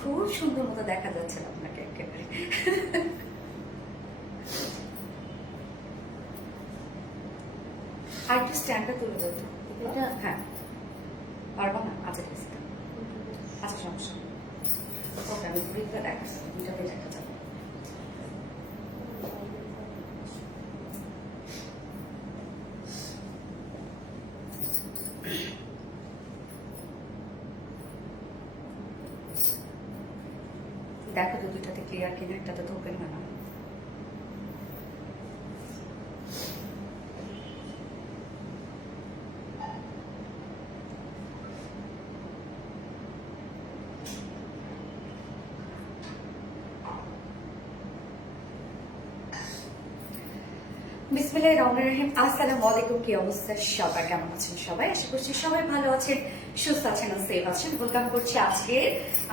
খুব সুন্দর মতো দেখা যাচ্ছে আপনাকে একেবারে। আর একটু স্ট্যান্ডটা তুলে দেবো এটা। হ্যাঁ পারবো না। আচ্ছা ঠিক আছে, আচ্ছা সমস্যা ওকে, আমি দুইটা দেখাচ্ছি, দুইটাতে দেখা যাবে। দেখো তো দুইটাতে ক্লিয়ার কিনা, একটাতে তো ওপেন হয় না। বিসমিল্লাহির রহমানির রহিম। আসসালামু আলাইকুম, কি অবস্থা সবাই, কেমন আছেন সবাই? আশা করছি সবাই ভালো আছেন, সুস্থ আছেন, সেফ আছেন। ওয়েলকাম করছি আজকে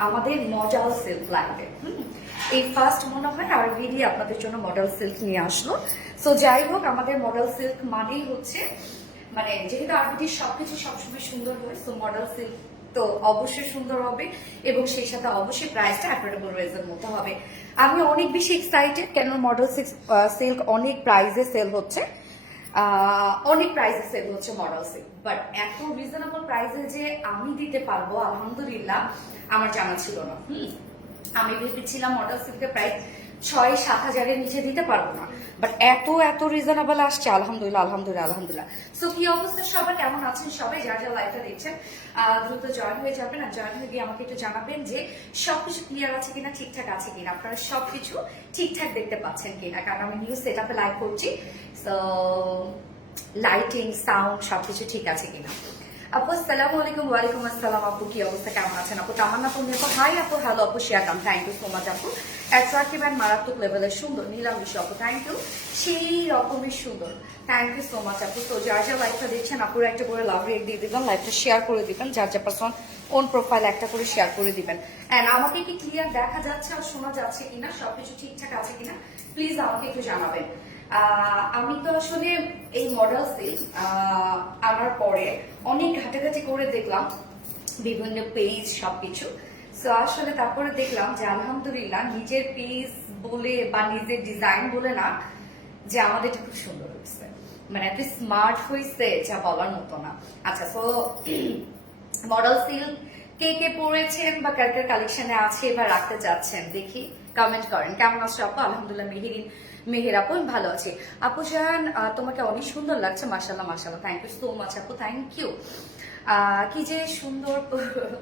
আমাদের মডেল সিল্ক লাইভে। এই ফার্স্ট মনে হয় আর ভিডিও আপনাদের জন্য মডেল সিল্ক নিয়ে আসলো। সো যাই হোক, আমাদের মডেল সিল্ক মানেই হচ্ছে মানে যেহেতু আরবিটির সবকিছু সবসময় সুন্দর হয়, সো মডেল সিল্ক তো অবশ্যই সুন্দর হবে এবং সেই সাথে অবশ্যই প্রাইসটা অ্যাফোর্ডেবল রেঞ্জের মধ্যে হবে। আমি অনেক বেশি এক্সাইটেড, কেন মডেল সিল্ক অনেক প্রাইসে সেল হচ্ছে, অনেক প্রাইসে সেল হচ্ছে মডেল সিল্ক। বাট এত রিজনেবল প্রাইসে যে আমি দিতে পারবো আলহামদুলিল্লাহ আমার জানা ছিল না। আমি ভেবেছিলাম মডেল সিল্কের প্রাইস 6-7 হাজারের নিচে দিতে পারবো না, বাট এত এত রিজনেবল আসছে, আলহামদুলিল্লাহ আলহামদুলিল্লাহ আলহামদুলিল্লাহ। সো কি অবস্থা সবাই, কেমন আছেন সবাই? যারা যারা লাইভটা দেখছেন দ্রুত জয়েন হয়ে যাবেন, আর জয়েন হয়ে গিয়ে আমাকে একটু জানাবেন যে সবকিছু ক্লিয়ার আছে কিনা, ঠিকঠাক আছে কিনা, আপনারা সবকিছু ঠিকঠাক দেখতে পাচ্ছেন কিনা, কারণ আমি নিউ সেট আপে লাইভ করছি। সো লাইটিং সাউন্ড সবকিছু ঠিক আছে কিনা। আপু আসসালামু আলাইকুম। ওয়ালাইকুম আসসালাম আপু, কি অবস্থা, কেমন আছেন আপু? তামান্না আপু নিয়ে হাই আপু, হ্যালো আপু, শিয়াকাম, থ্যাংক ইউ সো মাচ আপু। অ্যাট্রাক্টিভ অ্যান্ড মারাত্মক লেভেলের সুন্দর নীলাম বিশ্ব আপু, থ্যাংক ইউ, সেই রকমের সুন্দর, থ্যাংক ইউ সো মাচ আপু। তো যার যা লাইভটা দেখছেন আপুরা একটা করে লাভ রেট দিয়ে দিবেন, লাইভটা শেয়ার করে দিবেন, যার যা পারসন ওন প্রোফাইল একটা করে শেয়ার করে দিবেন। অ্যান্ড আমাকে কি ক্লিয়ার দেখা যাচ্ছে আর শোনা যাচ্ছে কিনা, সবকিছু ঠিকঠাক আছে কিনা প্লিজ আমাকে একটু জানাবেন। আমি তো আসলে এই মডেল সিল্ক আনার পরে অনেক ঘাটাঘাটি করে দেখলাম বিভিন্ন পেজ সবকিছু। সো আসলে তারপরে দেখলাম যে আলহামদুলিল্লাহ নিজের পেজ বলে বা নিজের ডিজাইন বলে না, যে আমাদের এটা খুব সুন্দর হয়েছে, মানে এত স্মার্ট হয়েছে যা বলার মতো না। আচ্ছা, সো মডেল সিল্ক কে কে পড়েছেন বা কার কার কালেকশনে আছে বা রাখতে চাচ্ছেন দেখি, কমেন্ট করেন। কেমন আছো আপু? আলহামদুলিল্লাহ মেহের আপু ভালো আছে। আপু জান তোমাকে অনেক সুন্দর লাগছে, মাশাআল্লাহ মাশাআল্লাহ, থ্যাংক ইউ সো মাচ আপু, থ্যাংক ইউ। কি যে সুন্দর,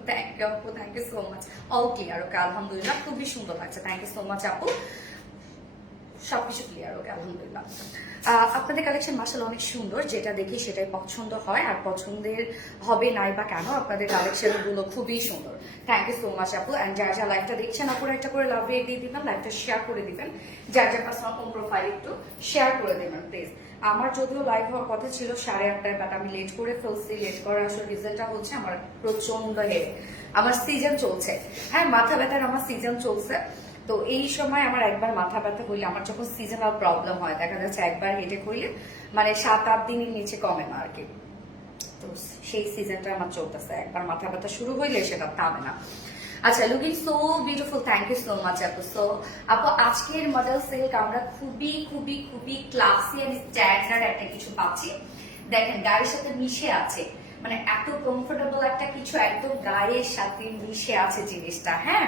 থ্যাংক ইউ আপু, thank you so much. All clear, okay আলহামদুলিল্লাহ, খুবই সুন্দর লাগছে, থ্যাংক ইউ সো মাচ আপু। সবকিছু ক্লিয়ার, ওকে আলহামদুলিল্লাহ। আপনাদের কালেকশন মাশাআল্লাহ অনেক সুন্দর, যেটা দেখি সেটাই পছন্দ হয়, আর পছন্দের হবে নাই বা কেন, আপনাদের কালেকশন গুলো খুবই সুন্দর, থ্যাংক ইউ সো মাচ আপু। অ্যান্ড যারা যারা লাইভটা দেখছেন আপুরা একটা করে লাভ রেট দিয়ে দিবেন, লাইভটা শেয়ার করে দিবেন, যার যার পার্সোনাল হোম প্রোফাইল একটু শেয়ার করে দেবেন প্লিজ। আমার যদিও লাইভ হওয়ার কথা ছিল 8:30টায়, বাট আমি লেট করে ফেলছি। লেট করার আসলে রেজাল্টটা হচ্ছে আমার প্রচন্ড হেড, আমার সিজন চলছে, হ্যাঁ মাথা ব্যথার আমার সিজন চলছে। তো এই সময় আমার একবার মাথা ব্যথা হইলে, আমার যখন সিজনাল প্রবলেম হয়, দেখা যাচ্ছে একবার হেডেক হইলে মানে 7-8 দিনের নিচে কমে না আর কি। তো সেই সিজনটা আমার চলতেছে, একবার মাথা ব্যথা শুরু হইলে সেটা থামে না। আচ্ছা, looking so beautiful, thank you so much আপু। সো আপু আজকের মডেল সিল্ক আমরা খুবই খুবই খুবই ক্লাসি এন্ড স্ট্যান্ডার্ড একটা কিছু পাচ্ছি। দেখেন গায়ের সাথে মিশে আছে, মানে এত কমফোর্টেবল একটা কিছু একদম গায়ের সাথে মিশে আছে জিনিসটা। হ্যাঁ,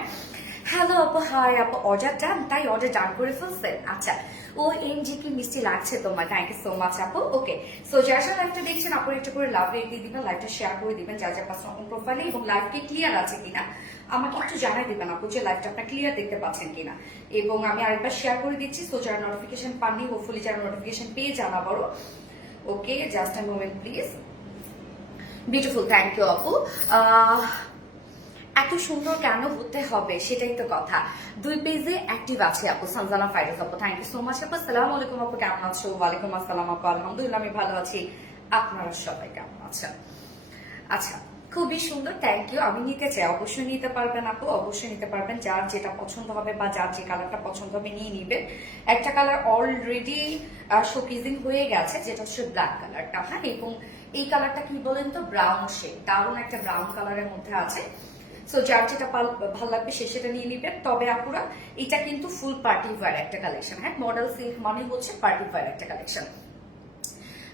হ্যালো আপু, হাই আপু, অর্ডার ডান, তাই অর্ডার ডান করে ফেলছেন? আচ্ছা, ও এম জি কি মিষ্টি লাগছে তোমার, থ্যাংক ইউ সো মাচ আপু। ওকে, সো যার যার লাইভটা দেখছেন আপু একটা করে লাভ রেট দিয়ে দিবেন, লাইভটা শেয়ার করে দিবেন যার যার পার্সোনাল প্রোফাইলে, এবং লাইভটি ক্লিয়ার আছে কিনা আমাকে একটু জানাই দিবেন আপু, যে লাইভটা আপনার ক্লিয়ার দেখতে পাচ্ছেন কিনা। এবং আমি আরেকবার শেয়ার করে দিচ্ছি, সো যারা নোটিফিকেশন পাননি হোপফুলি যারা নোটিফিকেশন পেয়ে জানা বড়। Okay, just a moment please. Beautiful, thank you আপু। এত সুন্দর কেন হতে হবে সেটাই তো কথা। 2 পেজে অ্যাক্টিভ আছে আপু, সানজানা ফাইরুজ আপু, থ্যাংক ইউ সো মাচ আপু। আসসালামু আলাইকুম আপু, কেমন আছো? ওয়ালাইকুম আসসালাম আপু, আলহামদুলিল্লাহ আমি ভালো আছি, আপনারা সবাই কেমন আছেন? আচ্ছা, খুবই সুন্দর, থ্যাংক ইউ। আমি নিতে চাই, অবশ্যই নিতে পারবেন আপু, অবশ্যই নিতে পারবেন। যার যেটা পছন্দ হবে বা যার যে কালারটা পছন্দ হবে নিয়ে নিবেন। একটা কালার অলরেডি শোকেজিং হয়ে গেছে, যেটা হচ্ছে ব্ল্যাক কালারটা, হ্যাঁ। এবং এই কালারটা কি বলেন তো, ব্রাউন শেড, দারুণ একটা ব্রাউন কালারের মধ্যে আছে। সো যার যেটা ভালো লাগবে সে সেটা নিয়ে নিবেন। তবে আপুরা, এটা কিন্তু ফুল পার্টি ওয়্যার একটা কালেকশন, হ্যাঁ। মডেল সিল্ক মানে হচ্ছে পার্টি ওয়্যার একটা কালেকশন।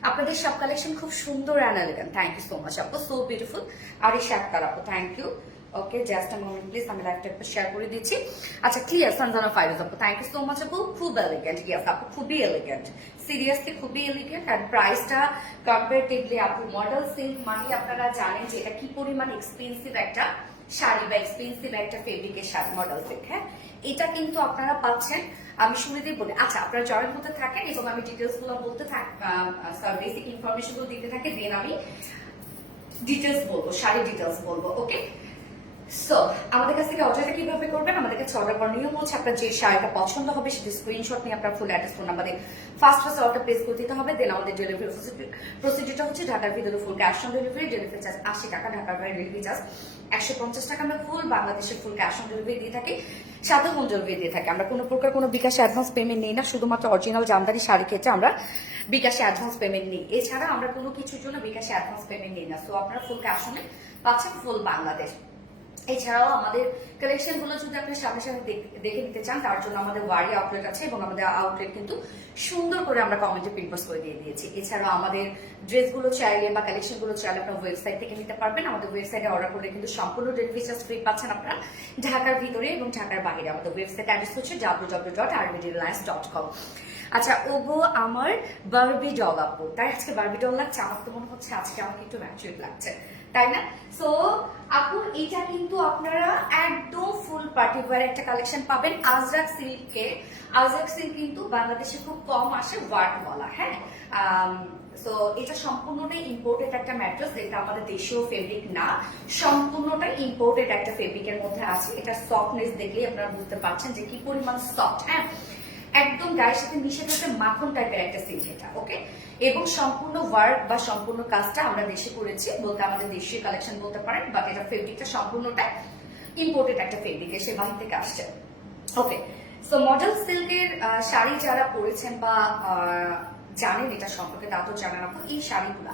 আপনাদের সব কালেকশন খুব সুন্দর and elegant. Thank you so much আপু, সো বিউটিফুল। আর এই শার্টটার আপু, thank you. Okay, just a moment please, আমি লাইভটা একটু শেয়ার করে দিচ্ছি। আচ্ছা, ক্লিয়ার সঞ্জনা ফাইরুজ আপু, থ্যাংক ইউ সো মাচ আপু, খুব এলিগেন্ট। ইয়েস আপু, খুবই এলিগেন্ট, সিরিয়াসলি খুবই এলিগেন্ট। আর প্রাইসটা কম্পারেটিভলি আপু, মডেল সিল্ক মানে আপনারা জানেন যে এটা কি পরিমাণ এক্সপেন্সিভ একটা শাড়ি বা এক্সপেন্সিভ একটা ফেব্রিকের শাড়ি, মডেল সিল্ক, হ্যাঁ। এটা কিন্তু আপনারা পাচ্ছেন, আমি শুরুতেই বলি, আচ্ছা আপনারা জয়েন হতে থাকেন এবং আমি ডিটেলস গুলো বলতে থাকি, বেসিক ইনফরমেশন গুলো দিতে থাকি, দেন আমি ডিটেলস বলবো, শাড়ি ডিটেলস বলবো। ওকে, সো আমাদের কাছ থেকে অর্ডারটা কিভাবে করবেন? আমাদের কাছে অর্ডার করার নিয়ম হচ্ছে, আপনার যে শাড়িটা পছন্দ হবে সেটা স্ক্রিনশট নিয়ে আপনার full address phone number first order place করে দিতে হবে। দেন আমাদের ডেলিভারি প্রসিডিউরটা হচ্ছে, ঢাকার ভিতরে full cash on delivery, delivery charge 80 টাকা, ঢাকার বাইরে ডেলিভারি চার্জ 150 টাকা। আমরা ফুল বাংলাদেশের ফুল ক্যাশ অন ডেলিভারি দিয়ে থাকি, সাথে হোম ডেলিভারি দিয়ে থাকি। আমরা কোনো প্রকার কোনো বিকাশে অ্যাডভান্স পেমেন্ট নিই না, শুধুমাত্র অরিজিনাল জামদানি শাড়ি ক্ষেত্রে আমরা বিকাশে অ্যাডভান্স পেমেন্ট নিই। এছাড়া আমরা কোনো কিছুর জন্য বিকাশে অ্যাডভান্স পেমেন্ট নিই না। সো আপনারা ফুল ক্যাশ অনে পাচ্ছেন ফুল বাংলাদেশ। এছাড়াও আমাদের কালেকশন গুলো যদি আপনি সামনে সামনে দেখে নিতে চান, তার জন্য আমাদের ওয়ারি আউটলেট আছে এবং আমাদের আউটলেট কিন্তু সুন্দর করে আমরা কমেন্টে প্রিন্ট করে দিয়ে দিয়েছি। এছাড়াও আমাদের ড্রেসগুলো চাইলে বা কালেকশন গুলো চাইলে আপনার ওয়েবসাইট থেকে নিতে পারবেন। আমাদের ওয়েবসাইটে অর্ডার করলে কিন্তু সম্পূর্ণ ডেলিভারি চার্জ ফ্রি পাচ্ছেন আপনারা, ঢাকার ভিতরে এবং ঢাকার বাইরে। আমাদের ওয়েবসাইট অ্যাড্রেস হচ্ছে www.rvdreliance.com। আচ্ছা, ওগো আমার বারবি ডল আপু, তাই আজকে বারবি ডল লাগছে? আমার তো মনে হচ্ছে আজকে আমাকে একটু ম্যাচুরেট লাগছে, তাই না? সো আপু, এটা কিন্তু আপনারা একদম ফুল পার্টি ওয়্যার একটা কালেকশন পাবেন আজরাক সিল্কে। আজরাক সিল্ক কিন্তু বাংলাদেশে খুব কম আসে, ওয়ার্ড বলা, হ্যাঁ। সো এটা সম্পূর্ণটাই ইম্পোর্টেড একটা ম্যাট্রেস, যেটা আমাদের দেশীয় ফেব্রিক না, সম্পূর্ণটাই ইম্পোর্টেড একটা ফেব্রিকের মধ্যে আছে। এটা সফটনেস দেখলেই আপনারা বুঝতে পারছেন যে কি পরিমাণ সফট, হ্যাঁ। একদম গায়ের সাথে মিশে থাকতে মাখন টাইপের একটা সিল্ক এটা, ওকে। এবং সম্পূর্ণ ওয়ার্ক বা সম্পূর্ণ কাজটা আমরা দেশে করেছি, বলতে আমাদের দেশীয় কালেকশন বলতে পারেন, বাট এটা ফেব্রিকটা সম্পূর্ণটা ইম্পোর্টেড একটা ফেব্রিক, এসে বাহির থেকে আসছে, ওকে। সো মডেল সিল্কের শাড়ি যারা পরেছেন বা জানেন এটা সম্পর্কে, তা তো জানেন আপু, এই শাড়িগুলা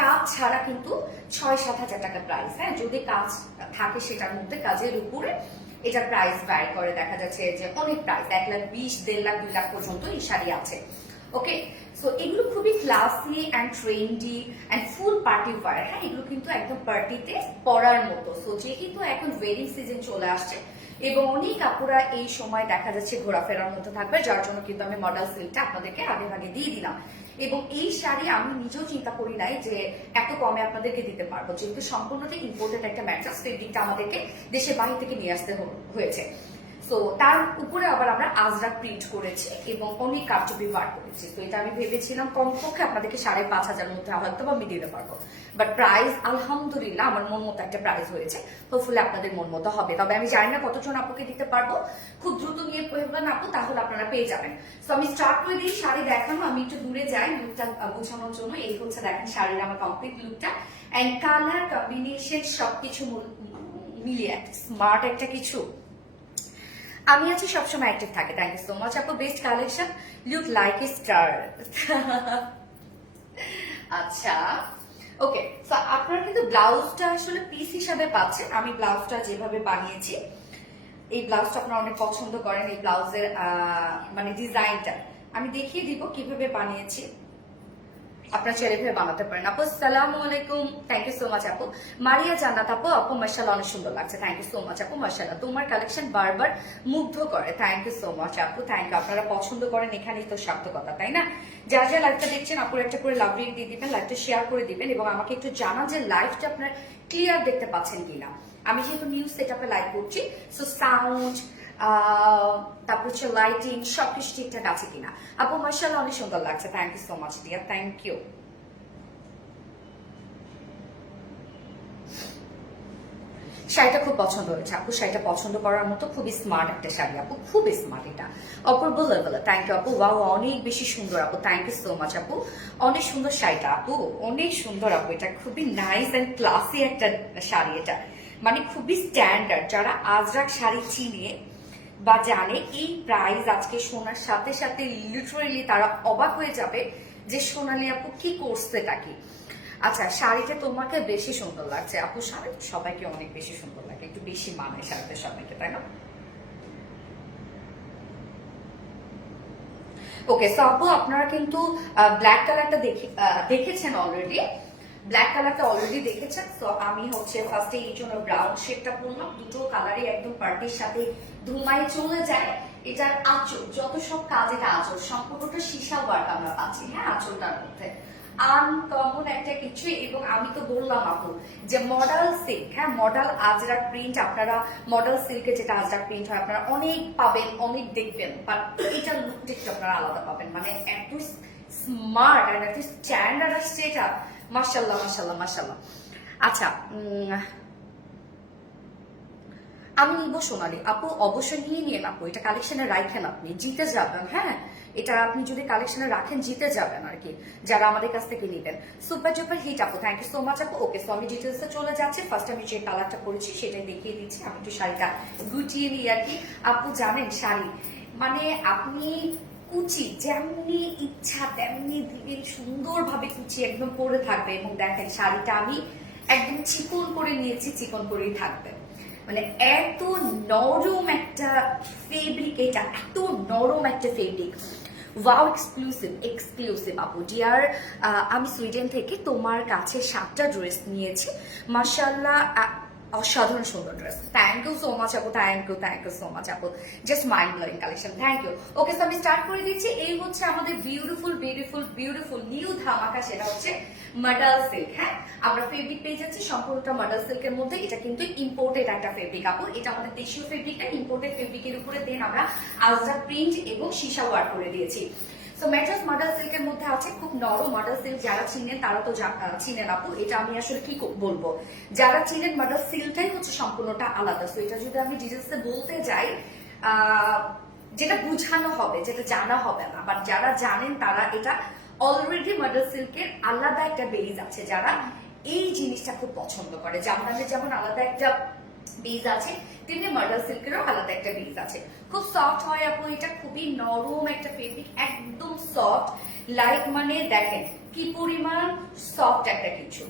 কাজ ছাড়া কিন্তু 6-7 হাজার টাকা প্রাইস, হ্যাঁ। যদি কাজ থাকে সেটার মধ্যে, কাজের উপরে এটার প্রাইস ভ্যারি করে। দেখা যাচ্ছে যে অনেক প্রাইস, 1,20,000, 1.5 লাখ, 2 লাখ পর্যন্ত এই শাড়ি আছে, ওকে। সো এগুলো খুবই classy and trendy and full party wire, হ্যাঁ। এগুলো কিন্তু একদম পার্টিতে পরার মতো। সো যেহেতু এখন ওয়েডিং সিজন চলে আসছে এবং অনেক আপুরা এই সময় দেখা যাচ্ছে ঘোরাফেরার মধ্যে থাকবে, যার জন্য কিন্তু আমি মডেল সিল্কটা আপনাদেরকে আগে ভাগে দিয়ে দিলাম। এবং এই শাড়ি আমি নিজেও চিন্তা করি নাই যে এত কমে আপনাদেরকে দিতে পারবো, যেহেতু সম্পূর্ণটাই ইম্পোর্টেড একটা ম্যাট্রেস, ফেব্রিকটা আমাদেরকে দেশের বাইরে থেকে নিয়ে আসতে হয়েছে। তো তার উপরে আবার আমরা আজরাক প্রিন্ট করেছি এবং অনেক কারচুপি ওয়ার্ক করেছি। তো এটা আমি ভেবেছিলাম কমপক্ষে আপনাদেরকে 5,500 মধ্যে হয়তো বা আমি দিতে পারবো, বাট প্রাইস আলহামদুলিল্লাহ আমার মন মতো একটা প্রাইস হয়েছে। হোপফুলি আপনাদের মন মতো হবে। তবে আমি জানি না কতজন আপুকে দিতে পারবো, খুব দ্রুত নিয়ে পড়বেন আপু, তাহলে আপনারা পেয়ে যাবেন। তো আমি স্টার্ট করে দিই শাড়ি দেখানো। আমি একটু দূরে যাই লুকটা বোঝানোর জন্য। এই হচ্ছে দেখেন শাড়ির আমার কমপ্লিট লুকটা, এন্ড কালার কম্বিনেশন সবকিছু মিলিয়ে স্মার্ট একটা কিছু। আমি আছি সবসময় অ্যাক্টিভ থাকে। থ্যাংক ইউ সো মাচ আপু, best collection, look like a star. আচ্ছা, ওকে। তো আপনারা কিন্তু ব্লাউজটা আসলে পিস হিসাবে পাচ্ছেন। আমি ব্লাউজটা যেভাবে বানিয়েছি, এই ব্লাউজটা আপনারা অনেক পছন্দ করেন। এই ব্লাউজের মানে ডিজাইনটা আমি দেখিয়ে দিব কিভাবে বানিয়েছি, আপনার ছেলে ভেবে বানাতে পারেন। আপু আসসালামু আলাইকুম, থ্যাংক ইউ সো মাচ আপু। মারিয়া জান্নাত আপু, আপু মাশাআল্লাহ অনেক সুন্দর লাগছে, থ্যাংক ইউ সো মাচ আপু, মাশাআল্লাহ তোমার কালেকশন বারবার মুগ্ধ করে, থ্যাংক ইউ সো মাচ আপু, থ্যাংক ইউ। আপনারা পছন্দ করেন, এখানেই তো সার্থকতা, তাই না? যা যা লাইভটা দেখছেন আপুর একটা করে লাভ রিক দিয়ে দিবেন, লাইভটা শেয়ার করে দিবেন এবং আমাকে একটু জানান যে লাইভটা আপনার ক্লিয়ার দেখতে পাচ্ছেন কিনা। আমি যেহেতু নিউজ সেট আপে লাইভ করছি, সো সাউন্ড তারপর হচ্ছে লাইটিং সবকিছু ঠিকঠাক আছে কিনা। আপু মাশাআল্লাহ অনেক সুন্দর লাগছে, thank you so much dear, thank you. শাড়িটা খুব পছন্দ হয়েছে আপু, শাড়িটা পছন্দ করার মতো খুবই স্মার্ট একটা শাড়ি আপু, খুবই স্মার্ট। এটা অপূর্ব লেভেল। থ্যাংক ইউ আপু, ওয়াও অনেক বেশি সুন্দর আপু, থ্যাংক ইউ সো মাচ আপু, অনেক সুন্দর শাড়িটা আপু, অনেক সুন্দর আপু। এটা খুবই নাইস অ্যান্ড ক্লাসি একটা শাড়ি, এটা মানে খুবই স্ট্যান্ডার্ড। যারা আজরাক শাড়ি চিনে বা জানে এই প্রাইস আজকে সোনার সাথে সাথে লিটারেলি তারা অবাক হয়ে যাবে যে সোনালি আপু কি করছে তা কি। আচ্ছা, শাড়িটা তোমাকে বেশি সুন্দর লাগছে আপু, শাড়ি সবাইকে অনেক বেশি সুন্দর লাগে, একটু বেশি মানায় শাড়িতে সবাইকে, তাই না? ওকে, সো আপু আপনারা কিন্তু ব্ল্যাক কালারটা দেখেছেন অলরেডি, ব্ল্যাক কালারটা অলরেডি দেখেছেন। তো আমি হচ্ছে ফার্স্টে এই জন্য ব্রাউন শেডটা পরলাম, দুটো কালারই একদম পার্টির সাথে ধুমায় চলে যায়। এটার আঁচল, যত সব কাজ, এটা আঁচল সম্পূর্ণটা সীসা ওয়ার্ক আমরা পাচ্ছি, হ্যাঁ আঁচলটার মধ্যে আনকমন একটা কিছু। এবং আমি তো বললাম আপু যে মডেল সিল্ক, হ্যাঁ মডেল আজরাক প্রিন্ট, আপনারা মডেল সিল্কে যেটা আজরাক প্রিন্ট হয় আপনারা অনেক পাবেন, অনেক দেখবেন, বাট এটার লুকটা একটু আপনারা আলাদা পাবেন, মানে এত স্মার্ট আর এত স্ট্যান্ডার্ড আসছে এটা, মাশাল্লাহ মাশাল্লাহ মাশাল্লাহ। আচ্ছা, আমি নিব সোনালি আপু, অবশ্যই নিয়ে নিন আপু, এটা কালেকশনে রাখেন, আপনি জিতে যাবেন। হ্যাঁ, এটা আপনি যদি কালেকশনে রাখেন জিতে যাবেন আর কি, যারা আমাদের কাছ থেকে নিবেন। সুপার ডুপার হিট আপু, থ্যাংক ইউ সো মাচ আপু। ওকে, সো আমি ডিটেলসে চলে যাচ্ছি। ফার্স্ট আমি যে কালারটা করেছি সেটাই দেখিয়ে দিচ্ছি, আমি একটু শাড়িটা গুটিয়ে নিই আর কি। আপু জানেন শাড়ি মানে আপনি কুচি যেমনি ইচ্ছা তেমনি দিবেন, সুন্দরভাবে কুচি একদম করে থাকবে। এবং দেখেন শাড়িটা আমি একদম চিকন করে নিয়েছি, চিকন করেই থাকবে, মানে এত নরম একটা ফেব্রিক, এটা এত নরম একটা ফেব্রিক। ওয়াও, এক্সক্লুসিভ এক্সক্লুসিভ আপু ডিয়ার। আমি সুইডেন থেকে তোমার কাছে 7টা ড্রেস নিয়েছি, মাশাআল্লাহ অসাধারণ সুন্দর dress. Thank you so much আপু, থ্যাংক ইউ সো মাচ আপু, just mind blowing collection, thank you. Okay, তো আমি স্টার্ট করে দিচ্ছি। এই হচ্ছে আমাদের বিউটিফুল বিউটিফুল বিউটিফুল নিউ ধামাকা, সেটা হচ্ছে মডেল সিল্ক। হ্যাঁ, আমরা ফেব্রিক পেয়ে যাচ্ছি সম্পূর্ণটা মডেল সিল্কের মধ্যে। এটা কিন্তু ইম্পোর্টেড একটা ফেব্রিক আপু, এটা আমাদের দেশীয় ফেব্রিকটা ইম্পোর্টেড ফেব্রিকের উপরে দেন আমরা আজরাক প্রিন্ট এবং সীসা ওয়ার্ক করে দিয়েছি। সো ম্যাট্রাস মডেল সিল্কের মধ্যে আছে, খুব নরম মডেল সিল্ক, যারা চিনেন তারা তো চিনেন আপু, এটা আমি আসলে কি বলবো, যারা চিনেন মডেল সিল্কটাই হচ্ছে সম্পূর্ণটা আলাদা। সো এটা যদি আমি ডিটেলসে বলতে যাই যেটা বুঝানো হবে, যেটা জানা হবে না, বাট যারা জানেন তারা এটা অলরেডি মডেল সিল্কের আলাদা একটা বেজ আছে, যারা এই জিনিসটা খুব পছন্দ করে। জামদানির যেমন আলাদা একটা বেজ আছে, তেমনি মডেল সিল্কেরও আলাদা একটা বেজ আছে। খুব সফট হয় আপু, এটা খুবই নরম একটা ফেব্রিক, একদম সফট, লাইক মানে দেখেন কি পরিমাণ সফট একটা কিছু,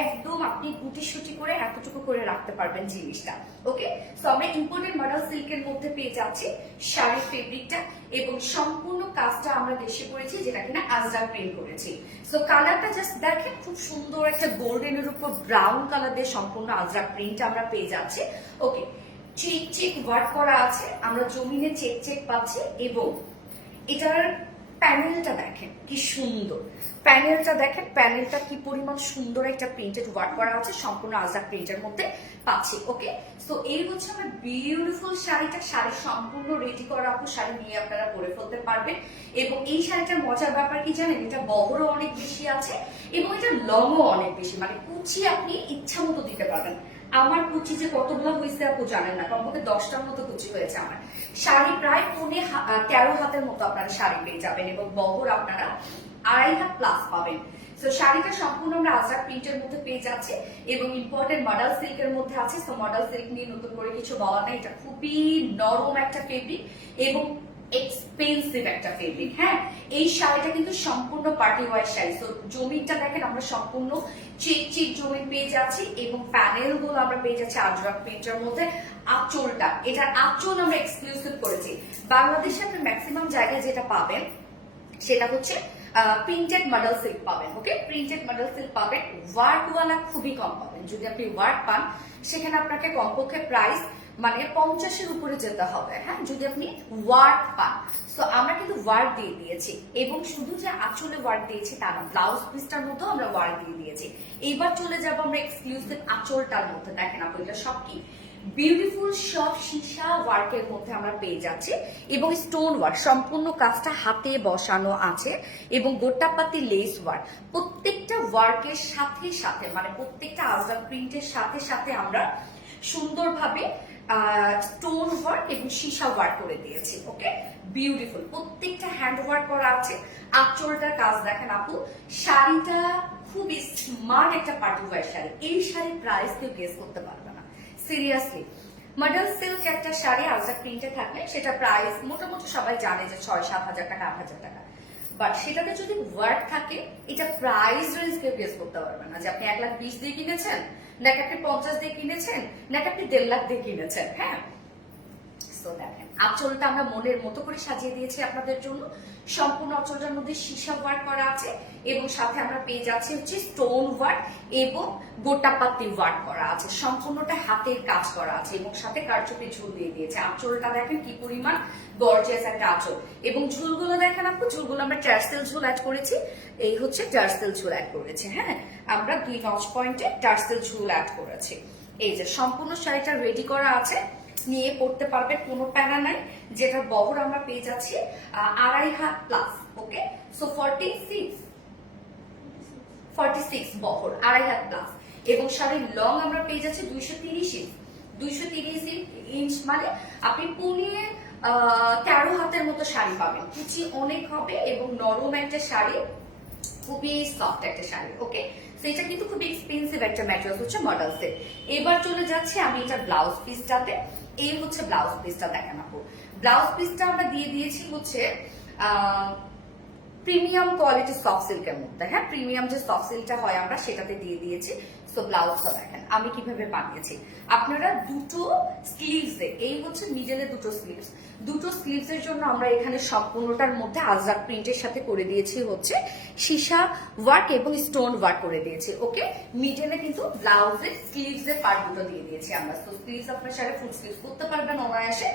একদম আপনি গুটি সুটি করে এতটুকু করে রাখতে পারবেন জিনিসটা। ওকে, সো আমরা ইম্পোর্টেড মডেল সিল্কের মধ্যে পেয়ে যাচ্ছি শাড়ির ফেব্রিকটা, এবং সম্পূর্ণ কাজটা আমরা দেশে করেছি, যেটা কিনা আজরাক প্রিন্ট করেছি। সো কালারটা জাস্ট দেখেন, খুব সুন্দর একটা গোল্ডেনের উপর ব্রাউন কালার দিয়ে সম্পূর্ণ আজরাক প্রিন্ট আমরা পেয়ে যাচ্ছি। ওকে, চেক চেক ওয়ার্ক করা আছে, আমরা জমিনে চেক চেক পাচ্ছি, এবং এটার প্যানেলটা দেখেন কি সুন্দর, প্যানেলটা দেখেন, প্যানেলটা কি পরিমাণ সুন্দর একটা প্রিন্টেড ওয়ার্ক করা আছে, সম্পূর্ণ আজরাক প্রিন্টের মধ্যে পাচ্ছি। ওকে, সো এই হচ্ছে আমার বিউটিফুল শাড়িটা, শাড়ি সম্পূর্ণ রেডি করা আপু, শাড়ি নিয়ে আপনারা পরে ফেলতে পারবেন। এবং এই শাড়িটার মজার ব্যাপার কি জানেন, এটা বহরও অনেক বেশি আছে এবং এটা লংও অনেক বেশি, মানে কুচি আপনি ইচ্ছা মতো দিতে পারবেন। আমার কুচি যে কতগুলো হয়েছে আপু জানেন না, কমপক্ষে 10টার মতো কুচি হয়েছে আমার। শাড়ি প্রায় 13 হাতের মতো আপনারা শাড়ি পেয়ে যাবেন, এবং বহর আপনারা 2.5 হাত প্লাস পাবেন। সো শাড়িটা সম্পূর্ণ আমরা আজরাক প্রিন্টের মধ্যে পেয়ে যাচ্ছে, এবং ইম্পোর্টেড মডেল সিল্কের মধ্যে আছে। সো মডেল সিল্ক নিয়ে নতুন করে কিছু বলা নাই, এটা খুবই নরম একটা ফেব্রিক এবং এক্সপেন্সিভ একটা ফেব্রিক। হ্যাঁ, এই শাড়িটা কিন্তু সম্পূর্ণ পার্টি ওয়ার শাড়ি। তো জমিনটা দেখেন আমরা সম্পূর্ণ চেক চেক জমিন পেয়ে যাচ্ছি, এবং প্যানেল গুলো আমরা পেয়ে যাচ্ছি আজরাক প্রিন্টের মধ্যে। আঁচলটা, এটার আঁচল আমরা এক্সক্লুসিভ করেছি। বাংলাদেশে আপনি ম্যাক্সিমাম জায়গায় যেটা পাবেন সেটা হচ্ছে প্রিন্টেড মডেল সিল্ক পাবেন। ওকে, প্রিন্টেড মডেল সিল্ক পাবেন, ওয়ার্কওয়ালা খুবই কম পাবেন। যদি আপনি ওয়ার্ক পান সেখানে আপনাকে কমপক্ষে প্রাইস মানে 50-এর উপরে যেতে হবে। হ্যাঁ, যদি আপনি ওয়ার্ক পান। সো আমরা কিন্তু ওয়ার্ক দিয়ে দিয়েছি, এবং শুধু যে আঁচলে ওয়ার্ক দিয়েছি তা না, ব্লাউজ পিসটার মধ্যেও আমরা ওয়ার্ক দিয়ে দিয়েছি। এইবার চলে যাবো আমরা এক্সক্লুসিভ আঁচলটার মধ্যে। দেখেন আপু, এটা সব কি বিউটিফুল সব সীসা ওয়ার্কের মধ্যে আমরা পেয়ে যাচ্ছি, এবং স্টোন ওয়ার্ক, সম্পূর্ণ কাজটা হাতে বসানো আছে, এবং গোটাপাতি লেস ওয়ার্ক। প্রত্যেকটা ওয়ার্কের সাথে সাথে, মানে প্রত্যেকটা আজরাক প্রিন্টের সাথে সাথে আমরা সুন্দরভাবে স্টোন ওয়ার্ক এবং সীসা ওয়ার্ক করে দিয়েছি। ওকে, বিউটিফুল, প্রত্যেকটা হ্যান্ড ওয়ার্ক করা আছে। আঁচলটার কাজ দেখেন আপু, শাড়িটা খুবই স্মার্ট একটা পার্টি ওয়্যার শাড়ি। এই শাড়ির প্রাইস কেউ গেস করতে পারবে না, সিরিয়াসলি। মডেল সিল্ক একটা শাড়ি আলট্রা প্রিন্টে থাকলে সেটা প্রাইস মোটামুটি সবাই জানে যে 6-7 হাজার টাকা, 8 হাজার টাকা। বাট সেটাতে যদি ওয়ার্ক থাকে, এটা প্রাইস রেঞ্জ কেউ গেস করতে পারবে না যে আপনি 1,20,000 দিয়ে কিনেছেন, নাকি আপনি 50 দিয়ে কিনেছেন, নাকি আপনি 1.5 লাখ দিয়ে কিনেছেন। হ্যাঁ, সো দেখেন আঁচলটা আমরা মনের মতো করে সাজিয়ে দিয়েছি আপনাদের জন্য। সম্পূর্ণ আঁচলটার মধ্যে সীসা ওয়ার্ক করা আছে এবং সাথে আমরা পেয়ে যাচ্ছি হচ্ছে স্টোন ওয়ার্ক এবং গোটাপাতি ওয়ার্ক করা আছে। সম্পূর্ণটা হাতের কাজ করা আছে এবং সাথে কারচুপি ঝুল দিয়ে দিয়েছে। আঁচলটা দেখেন কি পরিমাণ গর্জিয়াস একটা আঁচল, এবং ঝুলগুলো দেখেন আপু, ঝুলগুলো আমরা টার্সেল ঝুল অ্যাড করেছি। এই হচ্ছে টার্সেল ঝুল অ্যাড করেছি। হ্যাঁ, আমরা 2 নচ পয়েন্টে টার্সেল ঝুল অ্যাড করেছি। এই যে সম্পূর্ণ শাড়িটা রেডি করা আছে, নিয়ে পড়তে পারবে, কোনো প্যারা নাই। যেটার বহর আমরা পেয়ে যাচ্ছি 2.5 হাত প্লাস। ওকে, সো 46 বহর, 2.5 হাত প্লাস। এবং শাড়ির লং আমরা পেয়ে যাচ্ছি 230 ইঞ্চ। 230 ইঞ্চ মানে আপনি 13 হাতের মতো শাড়ি পাবেন। কুচি অনেক হবে এবং নরম একটা শাড়ি, খুবই সফট একটা শাড়ি। ওকে, সেটা কিন্তু খুব এক্সপেন্সিভ একটা ম্যাটেরিয়াল হচ্ছে মডেল সেট। এবার চলে যাচ্ছে আমি এটা ব্লাউজ পিসটাতে। এই হচ্ছে ব্লাউজ পিসটা, দেখেন আপু, ব্লাউজ পিসটা আমরা দিয়ে দিয়েছি হচ্ছে প্রিমিয়াম কোয়ালিটি সফট সিল্কের মধ্যে। হ্যাঁ, প্রিমিয়াম যে সফট সিল্কটা হয় আমরা সেটাতে দিয়ে দিয়েছি। সো ব্লাউজটা দেখেন আমি কিভাবে বানিয়েছি। আপনারা দুটো স্লিভস, এই হচ্ছে মিডলে দুটো স্লিভস এর জন্য আমরা এখানে সম্পূর্ণটার মধ্যে আজরাক প্রিন্টের সাথে করে দিয়েছি হচ্ছে সীসা ওয়ার্ক এবং স্টোন ওয়ার্ক করে দিয়েছি। ওকে, মিডলে কিন্তু ব্লাউজের স্লিভস এর পার্ট দুটো দিয়ে দিয়েছি আমরা। তো স্লিভস আপনার সাথে ফুল স্লিভস করতে পারবেন অনায়াসে।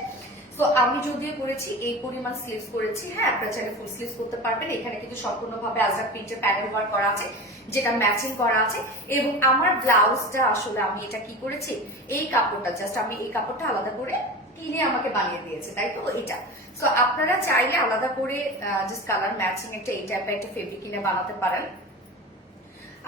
তো আমি যদিও করেছি এই পরিমাণ স্লিভস করেছি। হ্যাঁ, আপনারা চাইলে ফুল স্লিভস করতে পারবেন। এখানে কিন্তু সম্পূর্ণভাবে আজরাক প্রিন্টের প্যানেল ওয়ার্ক করা আছে, যেটা ম্যাচিং করা আছে। এবং আমার ব্লাউজটা আসলে আমি এটা কি করেছি, এই কাপড়টা জাস্ট আমি এই কাপড়টা আলাদা করে কিনে আমাকে বানিয়ে দিয়েছে, তাই তো এটা। সো আপনারা চাইলে আলাদা করে জাস্ট কালার ম্যাচিং একটা এই টাইপের একটা ফেব্রিক কিনে বানাতে পারেন।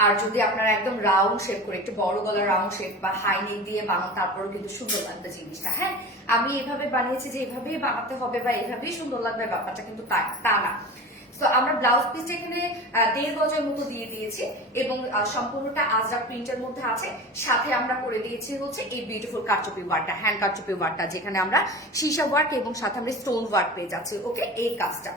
আর যদি আপনারা একদম রাউন্ড শেপ করে, একটু বড় গলার রাউন্ড শেপ বা হাই নেক দিয়ে বানান, তারপরেও কিন্তু সুন্দর লাগবে জিনিসটা। হ্যাঁ, আমি এভাবে বানিয়েছি যে এভাবেই বানাতে হবে বা এভাবেই সুন্দর লাগবে, ব্যাপারটা কিন্তু তা না। তো আমরা ব্লাউজ পিসটা এখানে 1.5 গজের মতো দিয়ে দিয়েছি এবং সম্পূর্ণটা আজরাক প্রিন্টের মধ্যে আছে। সাথে আমরা করে দিয়েছি হচ্ছে এই বিউটিফুল কারচুপি ওয়ার্কটা, হ্যান্ড কারচুপি ওয়ার্কটা, যেখানে আমরা সীসা ওয়ার্ক এবং সাথে আমরা স্টোন ওয়ার্ক পেয়ে যাচ্ছি। ওকে, এই কাজটা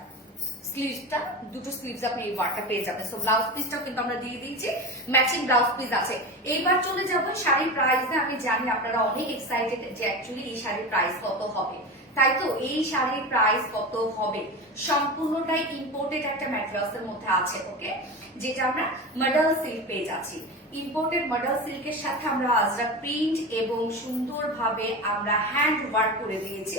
স্লিভসটা, দুটো স্লিভস আপনি এই ওয়ার্কটা পেয়ে যাবেন। সো ব্লাউজ পিসটাও কিন্তু আমরা দিয়ে দিয়েছি, ম্যাচিং ব্লাউজ পিস আছে। এইবার চলে যাব শাড়ির প্রাইস। আমি জানি আপনারা অনেক এক্সাইটেড যে অ্যাকচুয়ালি এই শাড়ির প্রাইস কত হবে, তাই তো। এই শাড়ির প্রাইস কত হবে, সম্পূর্ণটাই ইম্পোর্টেড একটা ম্যাটেরিয়ালস এর মধ্যে আছে। ওকে, যেটা আমরা মডেল সিল্ক পেয়ে যাচ্ছি। ইম্পোর্টেড মডেল সিল্কের সাথে আমরা আজরাক প্রিন্ট এবং সুন্দরভাবে আমরা হ্যান্ড ওয়ার্ক করে দিয়েছি।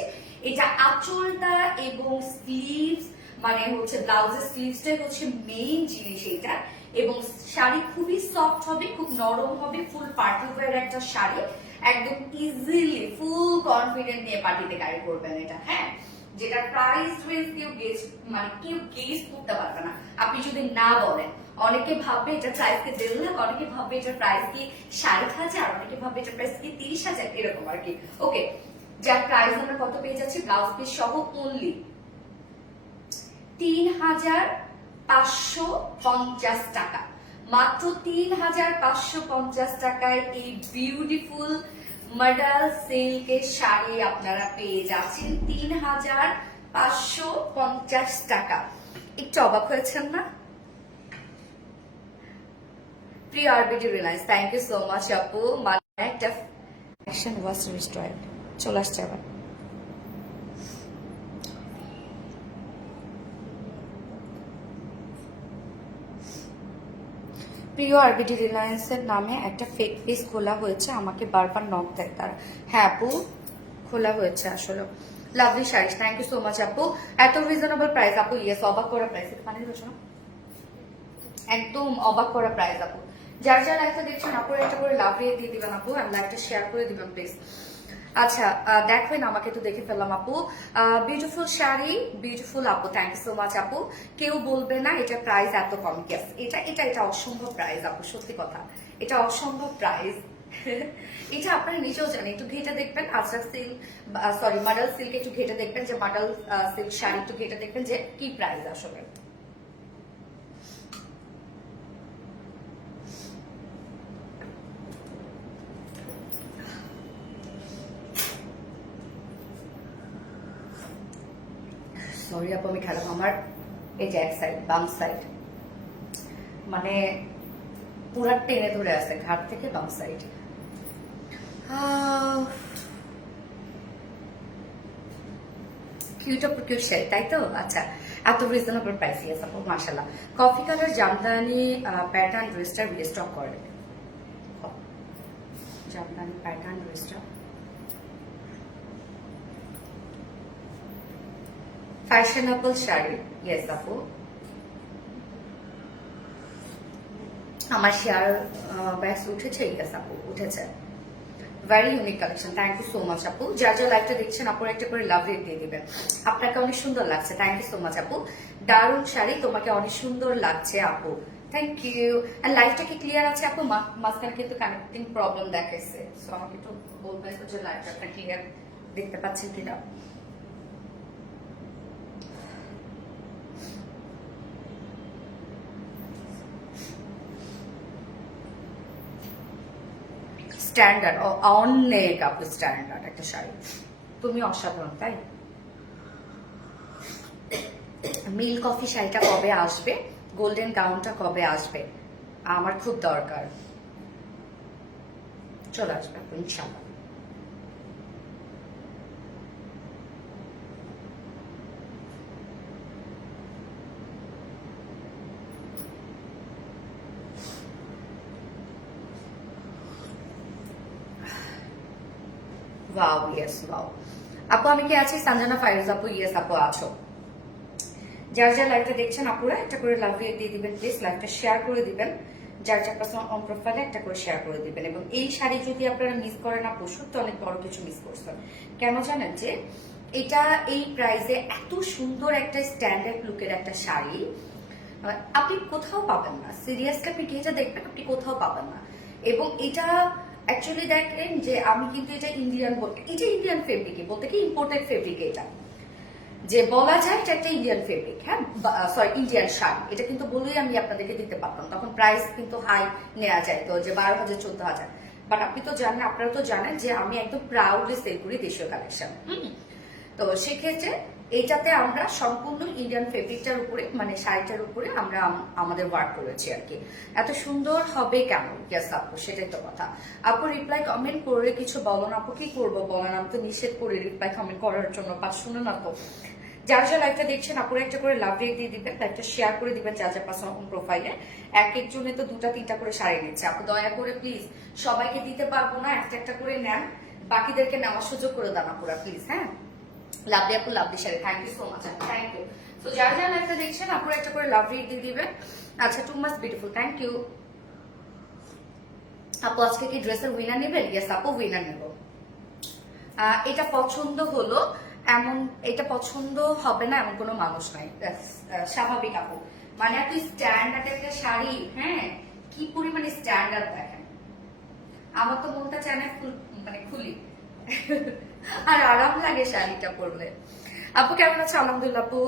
এটা আঁচলটা এবং স্লিভস মানে হচ্ছে ব্লাউজের স্লিভসটাই হচ্ছে মেইন জিনিস এটা। এবং শাড়ি খুবই সফট হবে, খুব নরম হবে, ফুল পার্টি ওয়্যার একটা শাড়ি, একদম ইজিলি ফুল কনফিডেন্ট নিয়ে পার্টিতে ক্যারি করবেন এটা। হ্যাঁ, যেটা প্রাইস রেঞ্জ কেউ গেস করতে পারবে না আপনি যদি না বলেন। অনেকে ভাববে এটা প্রাইস কি 1.5 লাখ, অনেকে ভাববে এটার প্রাইস কি 5,500, অনেকে ভাববে এটার প্রাইস কি 30,000, এরকম আর কি। ওকে, যার প্রাইস আমরা কত পেয়ে যাচ্ছি ব্লাউজ পিস সহ অনলি 3,550 টাকা। মাত্র 3,550 টাকায় এই বিউটিফুল মডেল সিল্কের শাড়ি আপনারা পেয়ে যাচ্ছেন 3,550 টাকা। একটু অবাক হয়েছেন না? প্রিয় আরবিডি রিলায়েন্স, থ্যাংক ইউ সো মাচ আপু। মানে একটা অ্যাকশন ওয়াজ রিস্টোয়ার্ড চলে আসছে আবার। প্রিয় আরবিডি রিলায়েন্সের নামে একটা ফেক পেজ খোলা হয়েছে, আমাকে বারবার নক দেয় তার। হ্যাঁ আপু, খোলা হয়েছে আসলে। Lovely sari, thank you so much আপু। এত রিজনেবল প্রাইস আপু। ইয়েস, অবাক করা প্রাইস। পানি দিচ্ছ না, একদম অবাক করা প্রাইস আপু। যার যার লাইফটা দেখছেন আপু একটা করে লাভ রেট দিয়ে দিবেন আপু, আর লাইভটা শেয়ার করে দিবেন প্লিজ। আচ্ছা, দেখবেন আমাকে তো দেখে ফেললাম আপু। বিউটিফুল শাড়ি, বিউটিফুল আপু, থ্যাংক ইউ সো মাচ আপু। কেউ বলবে না এটা প্রাইস এত কম। এটা এটা এটা অসম্ভব প্রাইস আপু, সত্যি কথা, এটা অসম্ভব প্রাইস। এটা আপনারা নিজেও জানেন, একটু ঘেটে দেখবেন Ajrak silk, sorry model silk একটু ঘেটে দেখবেন, যে মডেল সিল্ক শাড়ি একটু ঘেটে দেখবেন যে কি প্রাইস আসলে। সরি আপু আমি খেলাম, আমার এই যে এক সাইড বাম সাইড মানে পুরা টেনে ধরে আছে ঘাট থেকে বাম side. Cute of cute shell, তাই তো? আচ্ছা, এত রিজনেবল প্রাইস, ইয়েস আপু মাশাআল্লাহ। কফি কালার জামদানি প্যাটার্ন ড্রেসটা রিস্টক করে, জামদানি প্যাটার্ন ড্রেসটা ফ্যাশনেবল শাড়ি, ইয়েস আপু। আমার শেয়ার ব্যাস উঠেছে, ইয়েস আপু উঠেছে। Very unique collection, thank you so much আপু। যার যা লাইভটা দেখছেন আপুর একটা করে লাভ রেট দিয়ে দিবেন। আপনাকে অনেক সুন্দর লাগছে, থ্যাংক ইউ সো মাচ আপু। দারুণ শাড়ি, তোমাকে অনেক সুন্দর লাগছে আপু, থ্যাংক ইউ। আর লাইভটা কি ক্লিয়ার আছে আপু? মাঝখানে কিন্তু কানেক্টিং প্রবলেম দেখাইছে, সো আমাকে একটু বলবেন যে লাইভটা আপনার ক্লিয়ার দেখতে পাচ্ছেন কিনা। স্ট্যান্ডার্ড, অনেক আপু স্ট্যান্ডার্ড একটা শাড়ি, তুমি অসাধারণ। তাই মিল কফি শাড়িটা কবে আসবে? গোল্ডেন গাউনটা কবে আসবে? আমার খুব দরকার, চলে আসবে আপু ইনশাল্লাহ। ওয়াও, ইয়েস ওয়াও আপু। আমি কি আছি? সঞ্জনা ফাইরুজ আপু, ইয়েস আপু আছো। যার যার লাইভটা দেখছেন আপুরা একটা করে লাভ রেট দিয়ে দিবেন প্লিজ, লাইভটা শেয়ার করে দিবেন, যার যার পার্সোনাল অন প্রোফাইলে একটা করে শেয়ার করে দিবেন। এবং এই শাড়ি যদি আপনারা মিস করেন আপু, সত্যি অনেক বড় কিছু মিস করছেন। কেন জানেন? যে এটা এই প্রাইসে এত সুন্দর একটা স্ট্যান্ডার্ড লুকের একটা শাড়ি আপনি কোথাও পাবেন না। সিরিয়াসলি আপনি গেজে দেখবেন, আপনি কোথাও পাবেন না। এবং এটা অ্যাকচুয়ালি দেখলেন যে আমি কিন্তু এটা ইন্ডিয়ান বলতে, এটা ইন্ডিয়ান ফেব্রিকে বলতে কি ইম্পোর্টেড ফেব্রিক, এটা যে বলা যায় এটা একটা ইন্ডিয়ান ফেব্রিক, হ্যাঁ সরি ইন্ডিয়ান শাড়ি, এটা কিন্তু বলেই আমি আপনাদেরকে দিতে পারতাম। তখন প্রাইস কিন্তু হাই নেওয়া যায়, তো যে 12,000 14,000। বাট আপনি তো জানেন, আপনারা তো জানেন যে আমি একদম প্রাউডলি সেল করি দেশীয় কালেকশন। তো সেক্ষেত্রে এইটাতে আমরা সম্পূর্ণ ইন্ডিয়ান ফেব্রিকটার উপরে, মানে শাড়িটার উপরে আমরা আমাদের ওয়ার্ক করেছি আর কি। এত সুন্দর হবে কেন? ইয়েস আপু, সেটাই তো কথা। আপু রিপ্লাই কমেন্ট করে কিছু বলো না আপু, কি করবো বলেন? আমি তো নিষেধ করি রিপ্লাই কমেন্ট করার জন্য, পাঁচ শুনে না তো। যার যা লাইভটা দেখছেন আপুর একটা করে লাভ রেট দিয়ে দিবেন, লাইভটা শেয়ার করে দিবেন যার যার পার্সোনাল প্রোফাইলে। এক একজনে তো দুটা তিনটা করে শাড়ি নিচ্ছে আপু, দয়া করে প্লিজ সবাইকে দিতে পারবো না, একটা একটা করে নেন, বাকিদেরকে নেওয়ার সুযোগ করে দেন আপুরা প্লিজ। হ্যাঁ, লাভলি আপু, lovely sari, thank you so much, thank you. তো যারা যারা লাইভটা দেখছেন আপুর একটা করে লাভ রেট দিয়ে দিবেন। আচ্ছা, too much beautiful, thank you আপু। আজকে কি ড্রেসের উইনার নেবেন? ইয়েস আপু, উইনার নেব। এটা পছন্দ হলো এমন, এটা পছন্দ হবে না এমন কোনো মানুষ নাই, স্বাভাবিক আপু। মানে আপনি স্ট্যান্ডার্ড একটা শাড়ি, হ্যাঁ কি পরিমাণে স্ট্যান্ডার্ড দেখেন, আমার তো মনটা চায় না মানে খুলি আর আরাম লাগে শাড়িটা পরলে। আপু কেমন আছে? আলহামদুলিল্লাহ আপু।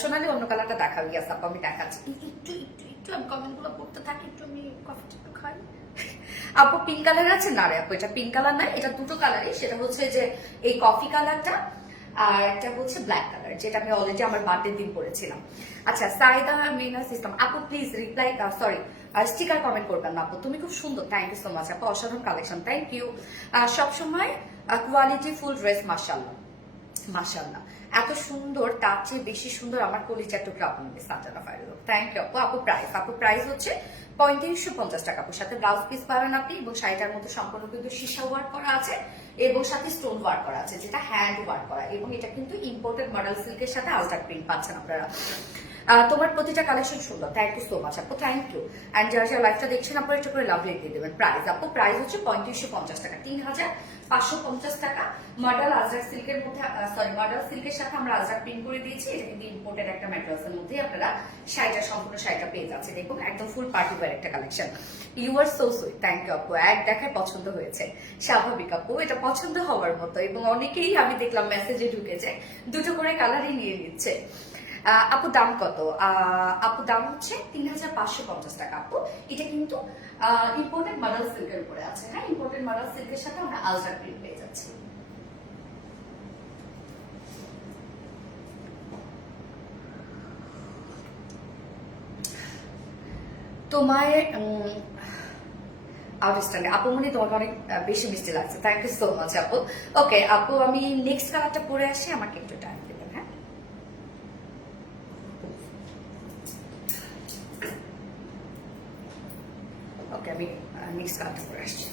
সোনালি অন্য কালারটা দেখাও। ইয়াস আপু আমি দেখাচ্ছি, একটু একটু একটু আমি কমেন্ট গুলো পড়তে থাকি, একটু আমি কফিটা একটু খাই। আপু পিঙ্ক কালার আছে? না রে আপু, এটা পিঙ্ক কালার না, এটা দুটো কালারই। সেটা হচ্ছে যে এই কফি কালারটা আর একটা হচ্ছে ব্ল্যাক কালার, যেটা আমি অলরেডি আমার বার্থডে দিন পরেছিলাম। আচ্ছা, সাইদা মিনা সিস্টেম আপু please reply, sorry sticker comment করবেন না আপু, তুমি খুব সুন্দর, থ্যাংক ইউ সো মাচ আপু, অসাধারণ কালেকশন, থ্যাংক ইউ। সবসময় কোয়ালিটি ফুল ড্রেস, মাশাআল্লাহ মাশাআল্লাহ, এত সুন্দর, তার চেয়ে বেশি সুন্দর আমার কলিজা টুকরা আপনাদের সাজানো ফাইল। থ্যাংক ইউ আপু। আপু প্রাইস হচ্ছে 3550 টাকা। আপুর সাথে ব্লাউজ পিস পাবেন আপনি, এবং শাড়িটার মধ্যে সম্পূর্ণ কিন্তু সীসা ওয়ার্ক করা আছে এবং সাথে স্টোন ওয়ার্ক করা আছে, যেটা হ্যান্ড ওয়ার্ক করা, এবং এটা কিন্তু ইম্পোর্টেড মডেল সিল্কের সাথে আলট্রা প্রিন্ট পাচ্ছেন আপনারা। তোমার প্রতিটা কালেকশন সুন্দর, থ্যাংক ইউ সো মাচ আপু, থ্যাংক ইউ। অ্যান্ড যারা যারা লাইফটা দেখছেন আপনারা একটু করে লাভ রেট দিয়ে দেবেন। প্রাইস আপু প্রাইস হচ্ছে 3550 টাকা, 3550 টাকা। মডেল আজরাক সিল্কের মধ্যে, সরি মডেল সিল্কের সাথে আমরা আজরাক প্রিন্ট করে দিয়েছি। এটা কিন্তু ইম্পোর্টেড একটা ম্যাটেরিয়ালসের মধ্যে আপনারা শাড়িটা সম্পূর্ণ শাড়িটা পেয়ে যাচ্ছে। দেখুন একদম ফুল পার্টি ওয়্যার একটা collection. You are so sweet, thank you আপু। এক দেখায় পছন্দ হয়েছে, স্বাভাবিক আপু, এটা পছন্দ হওয়ার মতো। এবং অনেকেই আমি দেখলাম মেসেজে ঢুকেছে, দুটো করে কালারই নিয়ে নিচ্ছে। আপু দাম কত? আপু দাম হচ্ছে 3550 টাকা আপু। এটা কিন্তু ইম্পোর্টেড মডেল সিল্কের উপরে আছে। হ্যাঁ, ইম্পোর্টেড মডেল সিল্কের সাথে আমরা আলট্রা প্রিন্ট পেয়ে যাচ্ছি। তোমায় আউটস্ট্যান্ডিং আপু, মানে তোমাকে অনেক বেশি মিষ্টি লাগছে, থ্যাংক ইউ সো মাচ আপু। ওকে আপু, আমি নেক্সট কালারটা পরে আসি, আমাকে একটু টাইম দেবেন। হ্যাঁ, ওকে, আমি নেক্সট কালারটা পরে আসছি।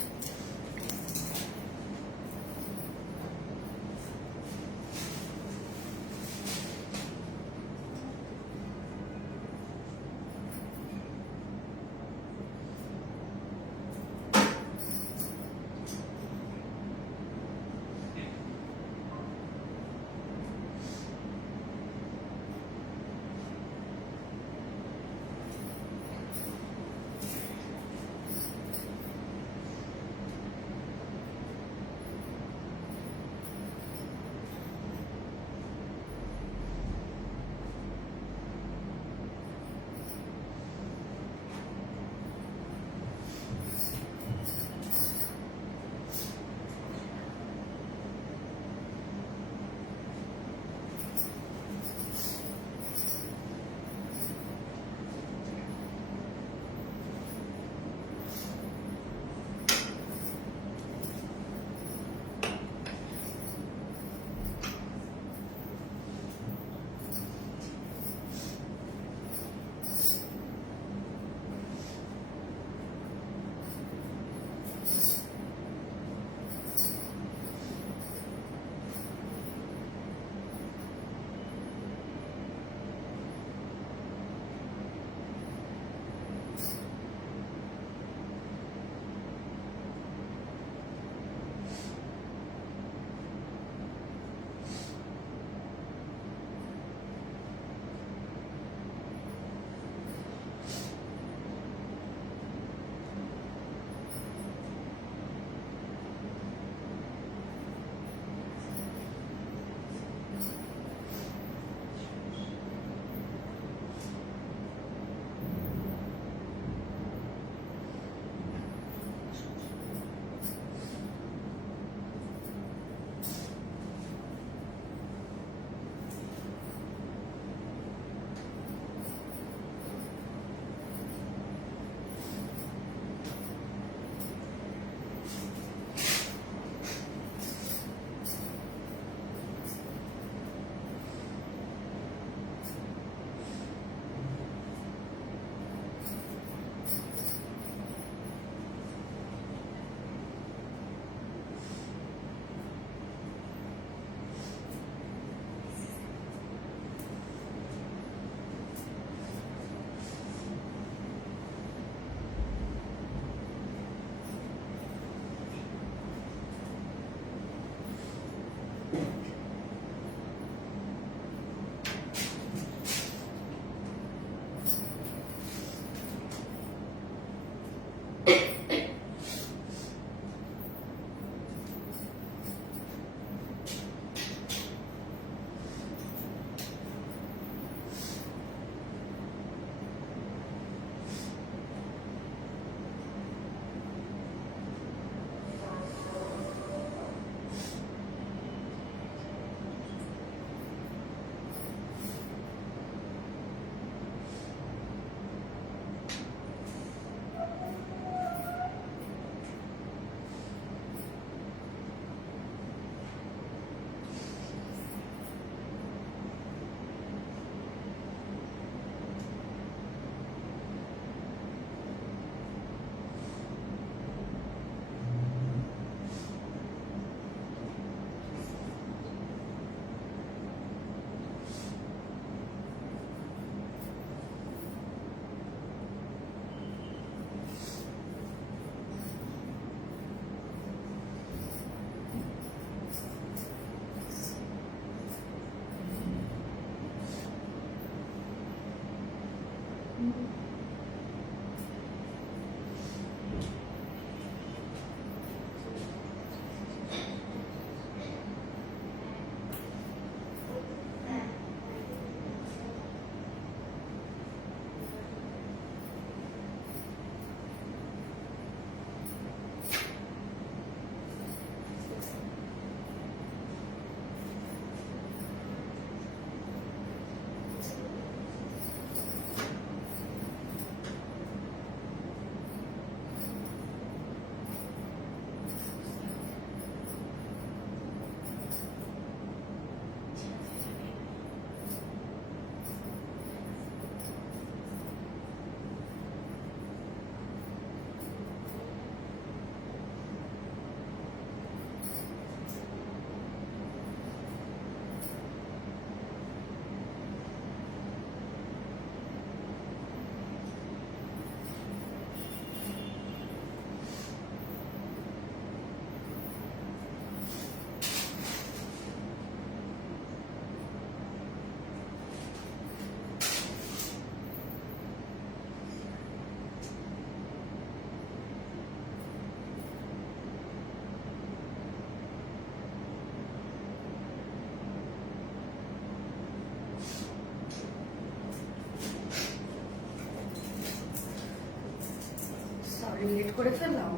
ডিলিট করে ফেললাম।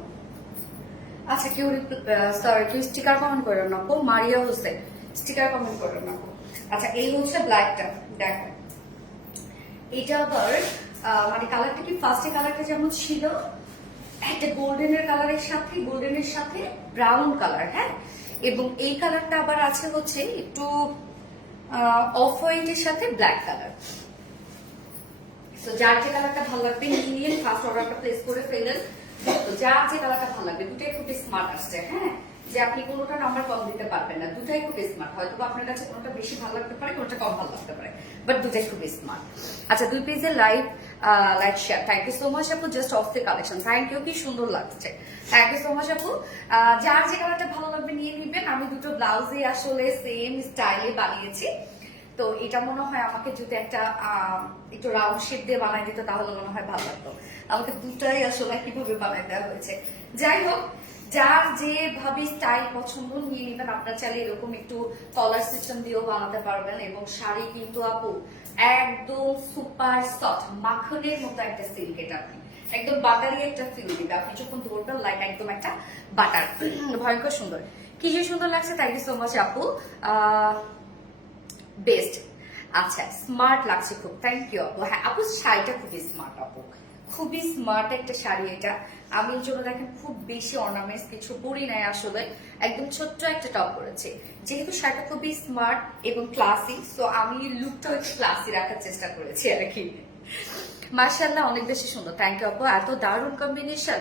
আচ্ছা কেউ সরি কেউ স্টিকার কমেন্ট করে না আপু, মারিয়া হোসেন স্টিকার কমেন্ট করে না আপু। আচ্ছা এই হচ্ছে ব্ল্যাকটা, দেখো এটা আবার মানে কালারটা কি ফার্স্টে কালারটা যেমন ছিল একটা গোল্ডেনের কালারের সাথে, গোল্ডেনের সাথে ব্রাউন কালার, হ্যাঁ, এবং এই কালারটা আবার আছে হচ্ছে একটু অফ হোয়াইটের সাথে ব্ল্যাক কালার। তো যার যে কালারটা ভালো লাগবে নিয়ে ফার্স্ট অর্ডারটা প্লেস করে ফেলেন। তো যার যে কালারটা ভালো লাগবে, দুটাই খুব স্মার্ট আসছে, হ্যাঁ, যে আপনি কোনোটা নাম্বার কম দিতে পারবেন না, দুটাই খুব স্মার্ট। হয়তো আপনার কাছে কোনোটা বেশি ভালো লাগতে পারে, কোনোটা কম ভালো লাগতে পারে, বাট দুটাই খুব স্মার্ট। আচ্ছা 2 পেজের live share, thank you so much আপু, just of the collection, thank you, কি সুন্দর লাগছে, থ্যাংক ইউ সো মাচ আপু। যার যে কালারটা ভালো লাগবে নিয়ে নিবেন। আমি দুটো ব্লাউজে আসলে সেম স্টাইলে বানিয়েছি, তো এটা মনে হয় আমাকে যদি একটা একটু রাউন্ড শেপ দিয়ে বানাই দিত তাহলে মনে হয় ভালো লাগতো। আমাকে দুটাই আসলে কিভাবে বানাই দেওয়া হয়েছে। যাই হোক, যার যেভাবে স্টাইল পছন্দ নিয়ে নেবেন। আপনার চাইলে এরকম একটু কলার সিস্টেম দিয়েও বানাতে পারবেন। এবং শাড়ি কিন্তু আপু একদম সুপার সফট মাখনের মতো একটা সিল্ক, এটা আপনি একদম বাটারি একটা ফিল দিবে। আপনি যখন ধরবেন লাইক একদম একটা বাটার, ভয়ঙ্কর সুন্দর, কি যে সুন্দর লাগছে। থ্যাংক ইউ সো মাচ আপু, বেস্ট। আচ্ছা স্মার্ট লাগছে খুব, থ্যাংক ইউ আপু। হ্যাঁ আপু শাড়িটা খুবই স্মার্ট আপু, খুবই স্মার্ট একটা শাড়ি এটা। আমি এর জন্য দেখেন খুব বেশি অর্নামেন্টস কিছু পরি নাই আসলে, একদম ছোট্ট একটা টপ করেছি। যেহেতু শাড়িটা খুবই স্মার্ট এবং ক্লাসি, সো আমি লুকটাও একটু ক্লাসি রাখার চেষ্টা করেছি আর কি। মার্শাল্লাহ অনেক বেশি সুন্দর, থ্যাংক ইউ আপু, এত দারুণ কম্বিনেশন,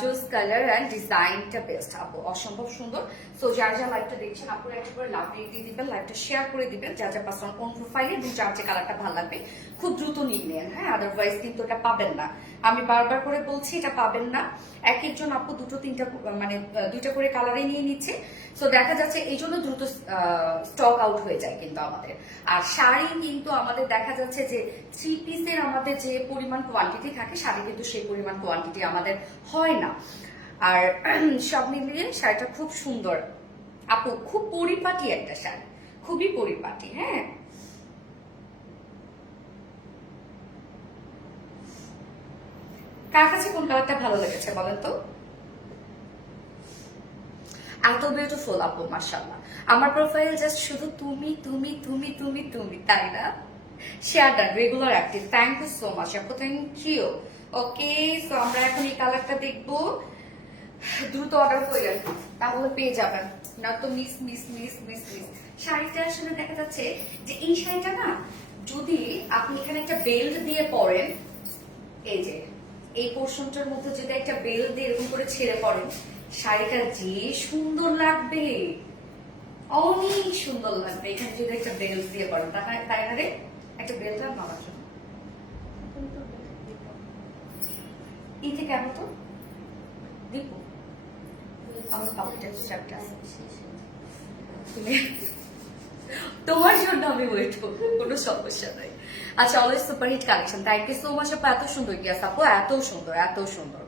জোস কালার অ্যান্ড ডিজাইনটা বেস্ট আপু, অসম্ভব সুন্দর। সো যার যা লাইভটা দেখছেন আপুরা একবার লাভ দিয়ে দিবেন, লাইভটা শেয়ার করে দিবেন, যা যা পার্সোনাল কোন প্রোফাইলে এবং যার যে কালারটা ভালো লাগবে খুব দ্রুত নিয়ে নেন, হ্যাঁ, আদারওয়াইজ কিন্তু এটা পাবেন না। আমি বারবার করে বলছি এটা পাবেন না। এক একজন আপু দুটো তিনটা মানে দুইটা করে কালারে নিয়ে নিচ্ছে, সো দেখা যাচ্ছে এই জন্য দ্রুত স্টক আউট হয়ে যায় কিন্তু আমাদের। আর শাড়ি কিন্তু আমাদের দেখা যাচ্ছে যে 3 পিসের আমাদের যে পরিমাণ কোয়ান্টিটি থাকে, শাড়ি কিন্তু সেই পরিমাণ কোয়ান্টিটি আমাদের হয় না। আর সব মিলিয়ে শাড়িটা খুব সুন্দর আপু, খুব পরিপাটি একটা শাড়ি, খুবই পরিপাটি। হ্যাঁ কার কাছে কোন কালারটা ভালো লেগেছে বলেন তো? এত বিউটিফুল আপু, মাশাআল্লাহ। আমার প্রোফাইল জাস্ট শুধু তুমি তুমি তুমি তুমি তুমি, তাই না? Share done, regular active, thank you so much আপু, থ্যাংক ইউ। ওকে, সো আমরা এখন এই কালারটা দেখবো, দ্রুত অর্ডার করেন তাহলে পেয়ে যাবেন, না তো miss miss miss miss miss. শাড়িটা আসলে দেখা যাচ্ছে যে এই শাড়িটা না, যদি আপনি এখানে একটা বেল্ট দিয়ে পরেন, এই যে এই পোর্শনটার মধ্যে যদি একটা বেল্ট দিয়ে এরকম করে ছেড়ে পরেন, শাড়িটা যে সুন্দর লাগবে, অনেক সুন্দর লাগবে। এখানে যদি একটা বেল্ট দিয়ে পরেন, তাই না রে? একটা বেল্ট আর মামার জন্য ইতে কেন তো দিব আমার পাপড়িটার স্ট্র্যাপটা তোমার জন্য আমি ওয়েট করবো, কোনো সমস্যা নাই। আচ্ছা always superhit collection, thank you so much আপু, এত সুন্দর গিয়াস আপু, এত সুন্দর এত সুন্দর।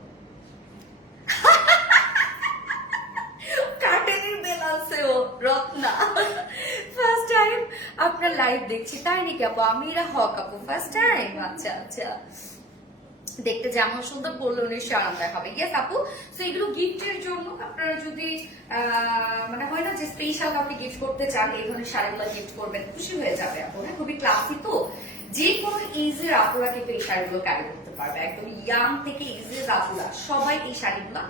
কাটেনের বেল আছে ও রত্না, ফার্স্ট টাইম আপনার লাইভ দেখছি, তাই নাকি আপু? আমিরা হক আপু, ফার্স্ট টাইম, আচ্ছা আচ্ছা। দেখতে যেমন সুন্দর বললো নিশ্চয় আরাম দেখাবে। ইয়েস আপু, তো এগুলো গিফটের জন্য আপনারা যদি মানে হয় না যে স্পেশাল কাউকে গিফট করতে চান, এই ধরনের শাড়িগুলো গিফট করবেন, খুশি হয়ে যাবে আপু। হ্যাঁ খুবই ক্লাসি, তো যে কোনো এজের আপুরা কিন্তু এই শাড়িগুলো ক্যারি করতে পারবে, একদম ইয়াং থেকে এজের আপুরা সবাই এই শাড়িগুলো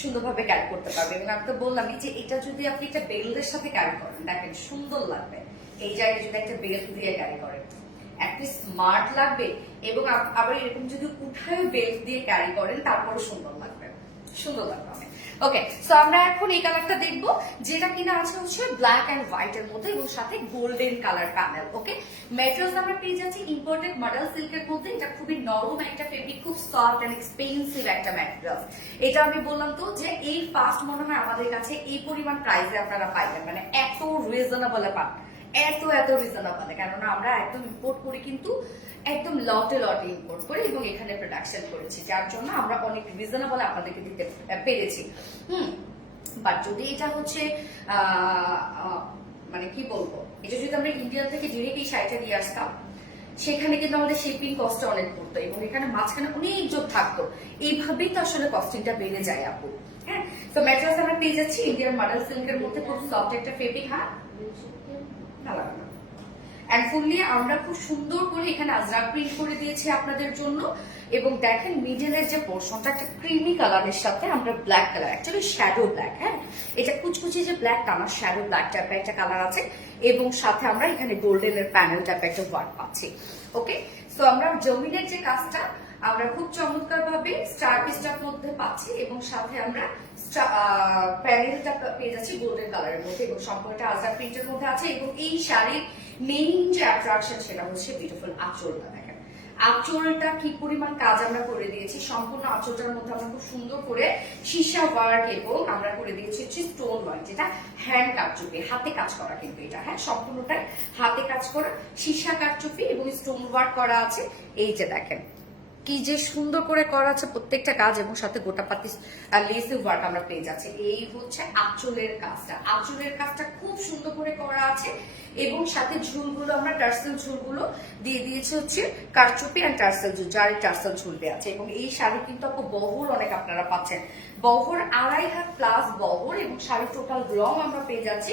সুন্দরভাবে ক্যারি করতে পারবে। এবং আমি তো বললামই যে এটা যদি আপনি একটা বেল্টের সাথে ক্যারি করেন, দেখেন সুন্দর লাগবে। এই জায়গায় যদি একটা বেল্ট দিয়ে ক্যারি করেন একটা স্মার্ট লাগবে, এবং আবার এরকম যদি উঠায় বেল্ট দিয়ে ক্যারি করেন তারপরে সুন্দর লাগবে, সুন্দর লাগবে অনেক। ওকে, সো আমরা এখন এই কালারটা দেখবো, যেটা কিনা আছে হচ্ছে ব্ল্যাক এন্ড হোয়াইট এর মধ্যে এবং সাথে গোল্ডেন কালার প্যানেল। ওকে, ম্যাটেরিয়ালস আমরা পেয়ে যাচ্ছি ইম্পোর্টেড মডেল সিল্কের মধ্যে। এটা খুবই নরম একটা ফেব্রিক, খুব সফট এন্ড এক্সপেন্সিভ একটা ম্যাটেরিয়াল। এটা আমি বললাম তো যে এই ফার্স্ট মনে হয় আমাদের কাছে এই পরিমাণ প্রাইসে আপনারা পাইবেন, মানে এত রিজনেবল পান, এত এত রিজনেবল, কেননা আমরা একদম ইম্পোর্ট করি, কিন্তু একদম লটে লটে ইম্পোর্ট করি এবং এখানে প্রোডাকশন করেছি, যার জন্য আমরা অনেক রিজনেবল আপনাদেরকে দিতে পেরেছি। বাট যদি এটা হচ্ছে মানে কি বলবো, এটা যদি আমরা ইন্ডিয়া থেকে ডিরেক্ট এই শাড়িটা দিয়ে আসতাম, সেখানে কিন্তু আমাদের শিপিং কস্টটা অনেক পড়তো এবং এখানে মাঝখানে অনেক যোগ থাকতো, এইভাবেই তো আসলে কস্টিংটা বেড়ে যায় আপু। হ্যাঁ, তো ম্যাটেরিয়ালস আমরা পেয়ে যাচ্ছি ইন্ডিয়ান মডেল সিল্কের মধ্যে, খুব সফট একটা ফেব্রিক। হ্যাঁ, ভালো লাগে না। এন্ড ফুললি আমরা খুব সুন্দর করে এখানে আজরাক প্রিন্ট করে দিয়েছি আপনাদের জন্য। এবং দেখেন মিডলের যে পোর্শনটা একটা ক্রিমি কালারের সাথে আমরা black colour, actually shadow black, হ্যাঁ এটা কুচকুচি যে ব্ল্যাকটা আমার শ্যাডো ব্ল্যাক টাইপের একটা কালার আছে, এবং সাথে আমরা এখানে গোল্ডেনের প্যানেল টাইপের একটা ওয়ার্ক পাচ্ছি। ওকে, সো আমরা জমিনের যে কাজটা আমরা খুব চমৎকার ভাবে স্টার পিসটার মধ্যে পাচ্ছি, এবং সাথে আমরা প্যানেলটা পেয়ে যাচ্ছি গোল্ডেন কালারের মধ্যে, এবং সম্পূর্ণটা আজরাক প্রিন্টের মধ্যে আছে। এবং এই শাড়ির মেইন যে অ্যাট্রাকশন সেটা হচ্ছে বিউটিফুল আঁচলটা। দেখেন আঁচলটা কি পরিমাণ কাজ আমরা করে দিয়েছি, সম্পূর্ণ আঁচলটার মধ্যে আমরা খুব সুন্দর করে সীসা ওয়ার্ক এবং আমরা করে দিয়েছি হচ্ছে স্টোন ওয়ার্ক, যেটা হ্যান্ড কারচুপি, হাতে কাজ করা কিন্তু এটা, হ্যাঁ সম্পূর্ণটাই হাতে কাজ করা সীসা কারচুপি এবং স্টোন ওয়ার্ক করা আছে। এই যে দেখেন কি যে সুন্দর করে করা আছে প্রত্যেকটা কাজ, এবং সাথে গোটা পাতি লেসি ওয়ার্ক আমরা পেয়ে যাচ্ছি। এই হচ্ছে আঁচলের কাজটা, আঁচলের কাজটা খুব সুন্দর করে করা আছে, এবং সাথে ঝুলগুলো আমরা টার্সেল ঝুলগুলো দিয়ে দিয়েছি হচ্ছে কারচুপি আর টার্সেল ঝুল, জারি টার্সেল ঝুল দেওয়া আছে। এবং এই শাড়ি কিন্তু আপু বহর অনেক আপনারা পাচ্ছেন, বহর 2.5 হাত প্লাস বহর, এবং শাড়ি টোটাল রং আমরা পেয়ে যাচ্ছি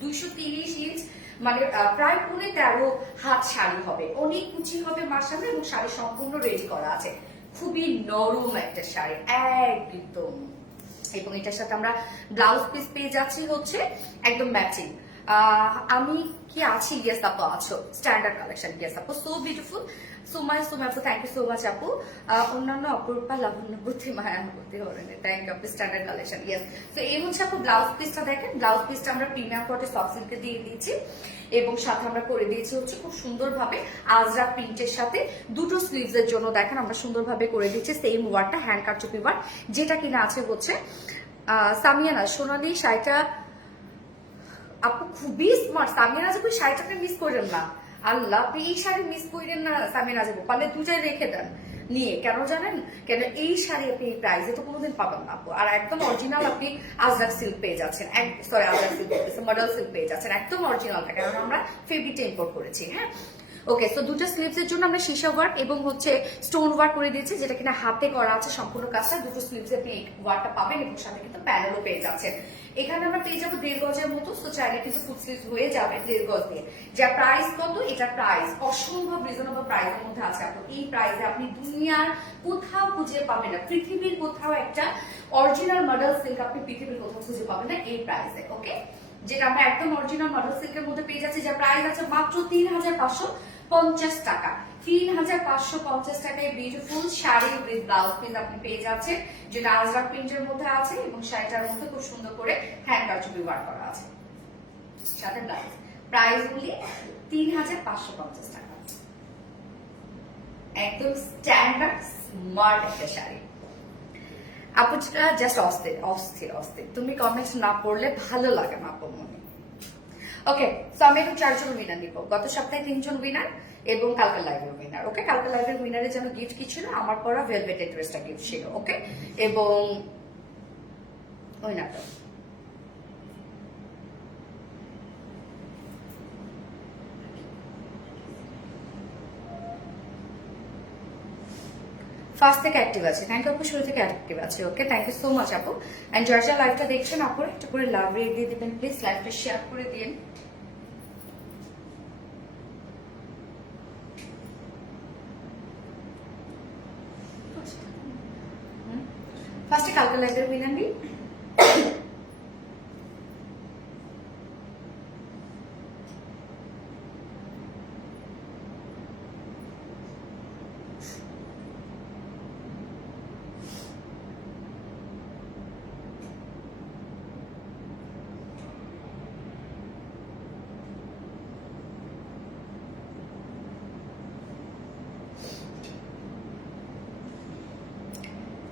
230 ইঞ্চ, মানে প্রায় 13.5 হাত শাড়ি হবে, অনেক কুচি হবে মার্শাল্লাহ, এবং শাড়ি সম্পূর্ণ রেডি করা আছে। খুবই নরম একটা শাড়ি একদম। এবং এটার সাথে আমরা ব্লাউজ পিস পেয়ে যাচ্ছি হচ্ছে একদম ম্যাচিং। আমি কি আছি, ইয়েস আপু আছো, স্ট্যান্ডার্ড কালেকশন, ইয়েস আপু so beautiful, so my so আপু, থ্যাংক ইউ সো মাচ আপু। অন্যান্য অপরূপা লাবণ্যবতী মায়াবতী হরণে, থ্যাংক ইউ আপু, স্ট্যান্ডার্ড কালেকশন, ইয়েস। তো এই হচ্ছে আপু ব্লাউজ পিসটা, দেখেন ব্লাউজ পিসটা আমরা প্রিমিয়াম কটে সফট সিল্কে দিয়ে দিয়েছি, এবং সাথে আমরা করে দিয়েছি হচ্ছে খুব সুন্দরভাবে আজরাক প্রিন্টের সাথে দুটো স্লিভস এর জন্য দেখেন আমরা সুন্দরভাবে করে দিচ্ছি সেম ওয়ার্কটা, হ্যান্ড কারচুপি ওয়ার্ক, যেটা কিনা আছে হচ্ছে সামিয়ানা সোনালি শাড়িটা আপু খুবই স্মার্ট। সামিয়ানা যাবো শাড়িটাকে মিস করেন না, আল্লাহ আপনি এই শাড়ি মিস করেন না, সামিয়ানা যাবো পারলে দুটাই রেখে দেন নিয়ে, কেন জানেন, কেন এই শাড়ি আপনি এই প্রাইসে তো কোনোদিন পাবেন না আপু, আর একদম অরিজিনাল আপনি আজরাক সিল্ক পেয়ে যাচ্ছেন, sorry Ajrak silk model silk পেয়ে যাচ্ছেন একদম অরিজিনালটা, কারণ আমরা ফেব্রিকটা ইম্পোর্ট করেছি। হ্যাঁ, ওকে, সো দুটো স্লিভস এর জন্য আমরা সীসা ওয়ার্ক এবং হচ্ছে স্টোন ওয়ার্ক করে দিয়েছি, যেটা কিনা হাতে করা আছে সম্পূর্ণ কাজটা, দুটো স্লিভস এ আপনি ওয়ার্কটা পাবেন, এবং সাথে কিন্তু প্যানেলও পেয়ে যাচ্ছেন। এখানে আমরা পেয়ে যাবো 1.5 গজের মতো, তো চাইলে কিন্তু ফুল স্লিভস হয়ে যাবে 1.5 গজ দিয়ে। যা প্রাইস কত, এটা প্রাইস অসম্ভব রিজনেবল প্রাইসের মধ্যে আছে আপু, এই প্রাইসে আপনি দুনিয়ার কোথাও খুঁজে পাবেন না, পৃথিবীর কোথাও একটা অরিজিনাল মডেল সিল্ক আপনি পৃথিবীর কোথাও খুঁজে পাবেন না এই প্রাইসে। ওকে, যেটা আমরা একদম অরিজিনাল মডেল সিল্কের মধ্যে পেয়ে যাচ্ছি, যা প্রাইস আছে মাত্র 3,550 টাকা। 3,550 টাকায় beautiful sari with blouse piece আপনি পেয়ে যাচ্ছেন, যেটা আজরাক প্রিন্টের মধ্যে আছে, এবং শাড়িটার মধ্যে খুব সুন্দর করে হ্যান্ড কারচুপি ওয়ার্ক করা আছে, সাথে ব্লাউজ। প্রাইস গুলি 3,550 টাকা, একদম স্ট্যান্ডার্ড স্মার্ট একটা শাড়ি। আপুটা জাস্ট অস্থির অস্থির অস্থির, তুমি কমেন্টস না পড়লে ভালো লাগে না আপু মনে। ওকে, তো আমি এখন 4 জন উইনার নিব, গত সপ্তাহে 3 জন উইনার এবং কালকের লাইভের উইনার। ওকে, কালকের লাইভের উইনারের জন্য গিফট কি ছিল, আমার পরা ভেলভেটেড ড্রেসটা গিফট ছিল। ওকে, এবং উইনারটা ফার্স্ট থেকে অ্যাক্টিভ আছে, থ্যাংক ইউ আপু, শুরু থেকে অ্যাক্টিভ আছে। ওকে, থ্যাংক ইউ সো মাচ আপু। এন্ড যারা লাইভটা দেখছেন আপু একটা করে লাভ রেট দিয়ে দিবেন প্লিজ, লাইভটা শেয়ার করে দিন। ফার্স্টে কালকে লাইভের উইনার নিই।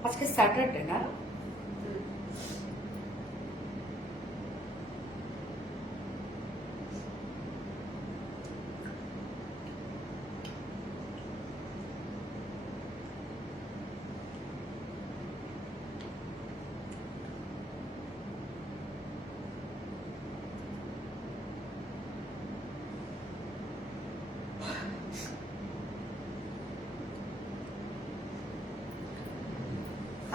আজকে স্যাটারডে না,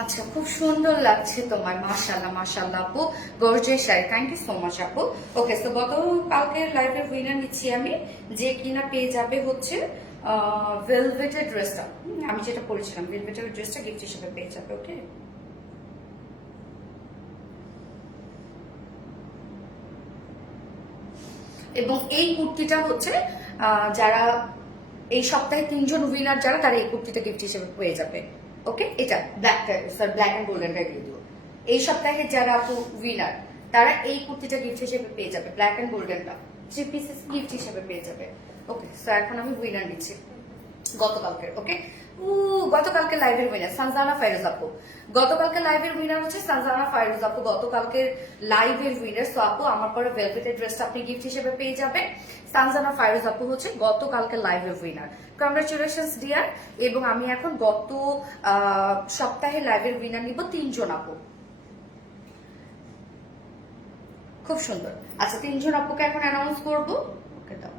আচ্ছা, খুব সুন্দর লাগছে তোমার, মাশাআল্লাহ মাশাআল্লাহ আপু, gorgeous sari, thank you so much আপু। ওকে, সো গত কালকের লাইভের উইনার নিচ্ছি আমি, যে কিনা পেয়ে যাবে হচ্ছে ভেলভেটের ড্রেসটা, আমি যেটা পরেছিলাম ভেলভেটের ড্রেসটা গিফট হিসেবে পেয়ে যাবে। ওকে, এবং এই কুর্তিটা হচ্ছে যারা এই সপ্তাহে 3জন উইনার যারা, তারা এই কুর্তিটা গিফট হিসেবে পেয়ে যাবে। ওকে, এটা ব্ল্যাক স্যার, ব্ল্যাক এন্ড গোল্ডেনটা দিয়ে দিব। এই সপ্তাহে যারা আপু উইনার, তারা এই কুর্তিটা গিফট হিসেবে পেয়ে যাবে, ব্ল্যাক এন্ড গোল্ডেনটা 3 পিসেস গিফট হিসেবে পেয়ে যাবে। ওকে, সো এখন আমি উইনার দিচ্ছি গতকালকের। ওকে, গতকালকে লাইভের উইনার সানজানা ফাইরুজ আপু। গতকালকে লাইভের উইনার হচ্ছে সানজানা ফাইরুজ আপু, গতকালকের লাইভের উইনার। সো আপু, আমার পরে ভেলভেটের ড্রেসটা আপনি গিফট হিসেবে পেয়ে যাবেন। সানজানা ফাইরুজ আপু হচ্ছে গতকালকে লাইভের উইনার। Congratulations deer. এবং আমি এখন গত সপ্তাহে লাইভের উইনার নিব 3জন আপু। খুব সুন্দর। আচ্ছা, 3জন আপুকে এখন অ্যানাউন্স করবো। ওকে, দাও।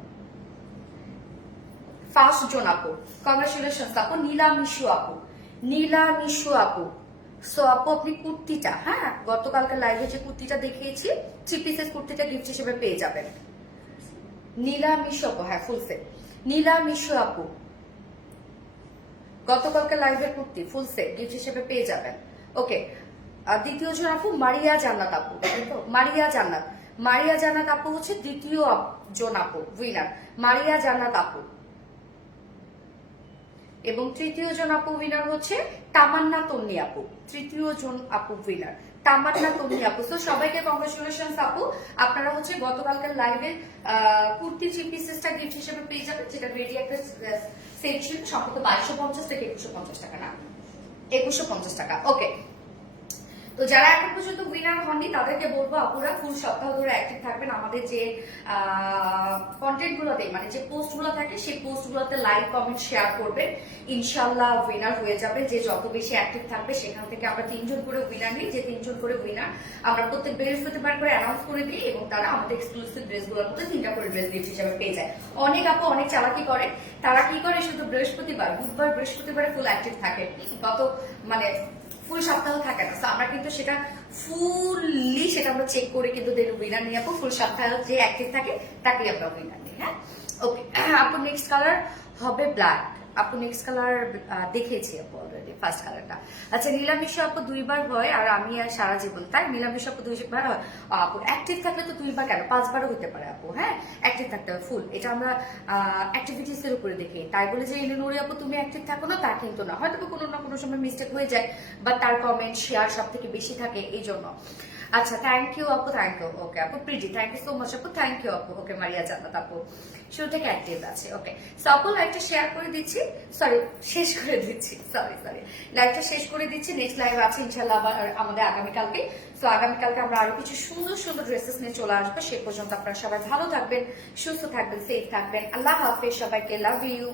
ফার্স্ট জন আপু, কংগ্রাচুলেশনস আপু, নীলা মিশু আপু, নীলা মিশু আপু। সো আপু, আপনি কুর্তিটা, হ্যাঁ, গতকালকে লাইভে যে কুর্তিটা দেখিয়েছি 3 পিসেস কুর্তিটা গিফট হিসেবে পেয়ে যাবেন। নীলা মিশু আপু, হ্যাঁ, ফুল সেট। নীলা মিশু আপু, গতকালকে লাইভের কুর্তি ফুল সেট গিফট হিসেবে পেয়ে যাবেন। ওকে, দ্বিতীয় জন আপু মারিয়া জান্নাত আপু, মারিয়া জান্নাত, মারিয়া জান্নাত আপু হচ্ছে দ্বিতীয় জন আপু উইনার, মারিয়া জান্নাত আপু। এবং তৃতীয় জন আপু উইনার হচ্ছে তামান্না তন্নি আপু, তৃতীয় জন আপু উইনার তামান্না তন্নি আপু। তো সবাইকে কংগ্রেচুলেশনস আপু, আপনারা হচ্ছে গতকালকের লাইভে কুর্তি 3 পিসেসটা গিফট হিসেবে পেয়ে যাবেন, যেটা রেডি একটা সেট ছিল, সম্ভবত 2250 থেকে 2150 টাকা, না 2150 টাকা। ওকে, তো যারা এখন পর্যন্ত উইনার হননি তাদেরকে বলবো আপুরা ফুল সপ্তাহ ধরে অ্যাক্টিভ থাকবেন। আমাদের যে কন্টেন্ট গুলোতে, মানে যে পোস্ট গুলো থাকে, সেই পোস্ট গুলোতে লাইক কমেন্ট শেয়ার করবেন, ইনশাল্লাহ উইনার হয়ে যাবে। যে যত বেশি অ্যাক্টিভ থাকবে, সেখান থেকে আমরা 3জন করে উইনার নিই, যে 3জন করে উইনার আমরা প্রত্যেক বৃহস্পতিবার করে অ্যানাউন্স করে দিই, এবং তারা আমাদের এক্সক্লুসিভ ড্রেস গুলোর মধ্যে 3টা করে ড্রেস গিফট হিসেবে পেয়ে যায়। অনেক আপু অনেক চালাকি করে, তারা কি করে, শুধু বৃহস্পতিবার, বুধবার, বৃহস্পতিবারে ফুল অ্যাক্টিভ থাকে, গত মানে ফুল সপ্তাহ থাকে না। আমরা কিন্তু সেটা ফুললি সেটা আমরা চেক করে কিন্তু দেন উইনার নিয়ে আপু ফুল সপ্তাহ যে অ্যাক্টিভ থাকে তাকে আমরা উইনার নিই। হ্যাঁ, ওকে আপু, নেক্সট কালার হবে ব্ল্যাক। আপু নেক্সট কালার দেখিয়েছি আপু অলরেডি, ফার্স্ট কালারটা। আচ্ছা, নীলামিশা আপু 2বার হয়, আর আমি আর সারা জীবন, তাই নীলামিশা আপু 2বার হয় আপু। অ্যাক্টিভ থাকলে তো 2বার কেন, 5বারও হতে পারে আপু। হ্যাঁ, অ্যাক্টিভ থাকতে হবে ফুল, এটা আমরা অ্যাক্টিভিটিস এর উপরে দেখি। তাই বলে যে নুরি আপু তুমি অ্যাক্টিভ থাকো না, তা কিন্তু না, হয়তো কোনো না কোনো সময় মিস্টেক হয়ে যায়, বা তার কমেন্ট শেয়ার সব থেকে বেশি থাকে, এই জন্য। আচ্ছা, থ্যাংক ইউ আপু, থ্যাংক ইউ। ওকে আপু, pretty, thank you so much আপু, থ্যাংক ইউ আপু। ওকে, মারিয়া জান্নাত আপু শুরু থেকে অ্যাক্টিভ আছে। ওকে, সো আপু লাইভটা শেয়ার করে দিচ্ছি, সরি শেষ করে দিচ্ছি, সরি লাইভটা শেষ করে দিচ্ছি। নেক্সট লাইভ আছে ইনশাল্লাহ আবার আমাদের আগামীকালকে। সো আগামীকালকে আমরা আরো কিছু সুন্দর সুন্দর ড্রেসেস নিয়ে চলে আসবো। সে পর্যন্ত আপনারা সবাই ভালো থাকবেন, সুস্থ থাকবেন, সেফ থাকবেন। আল্লাহ হাফেজ সবাইকে, লাভ ইউ।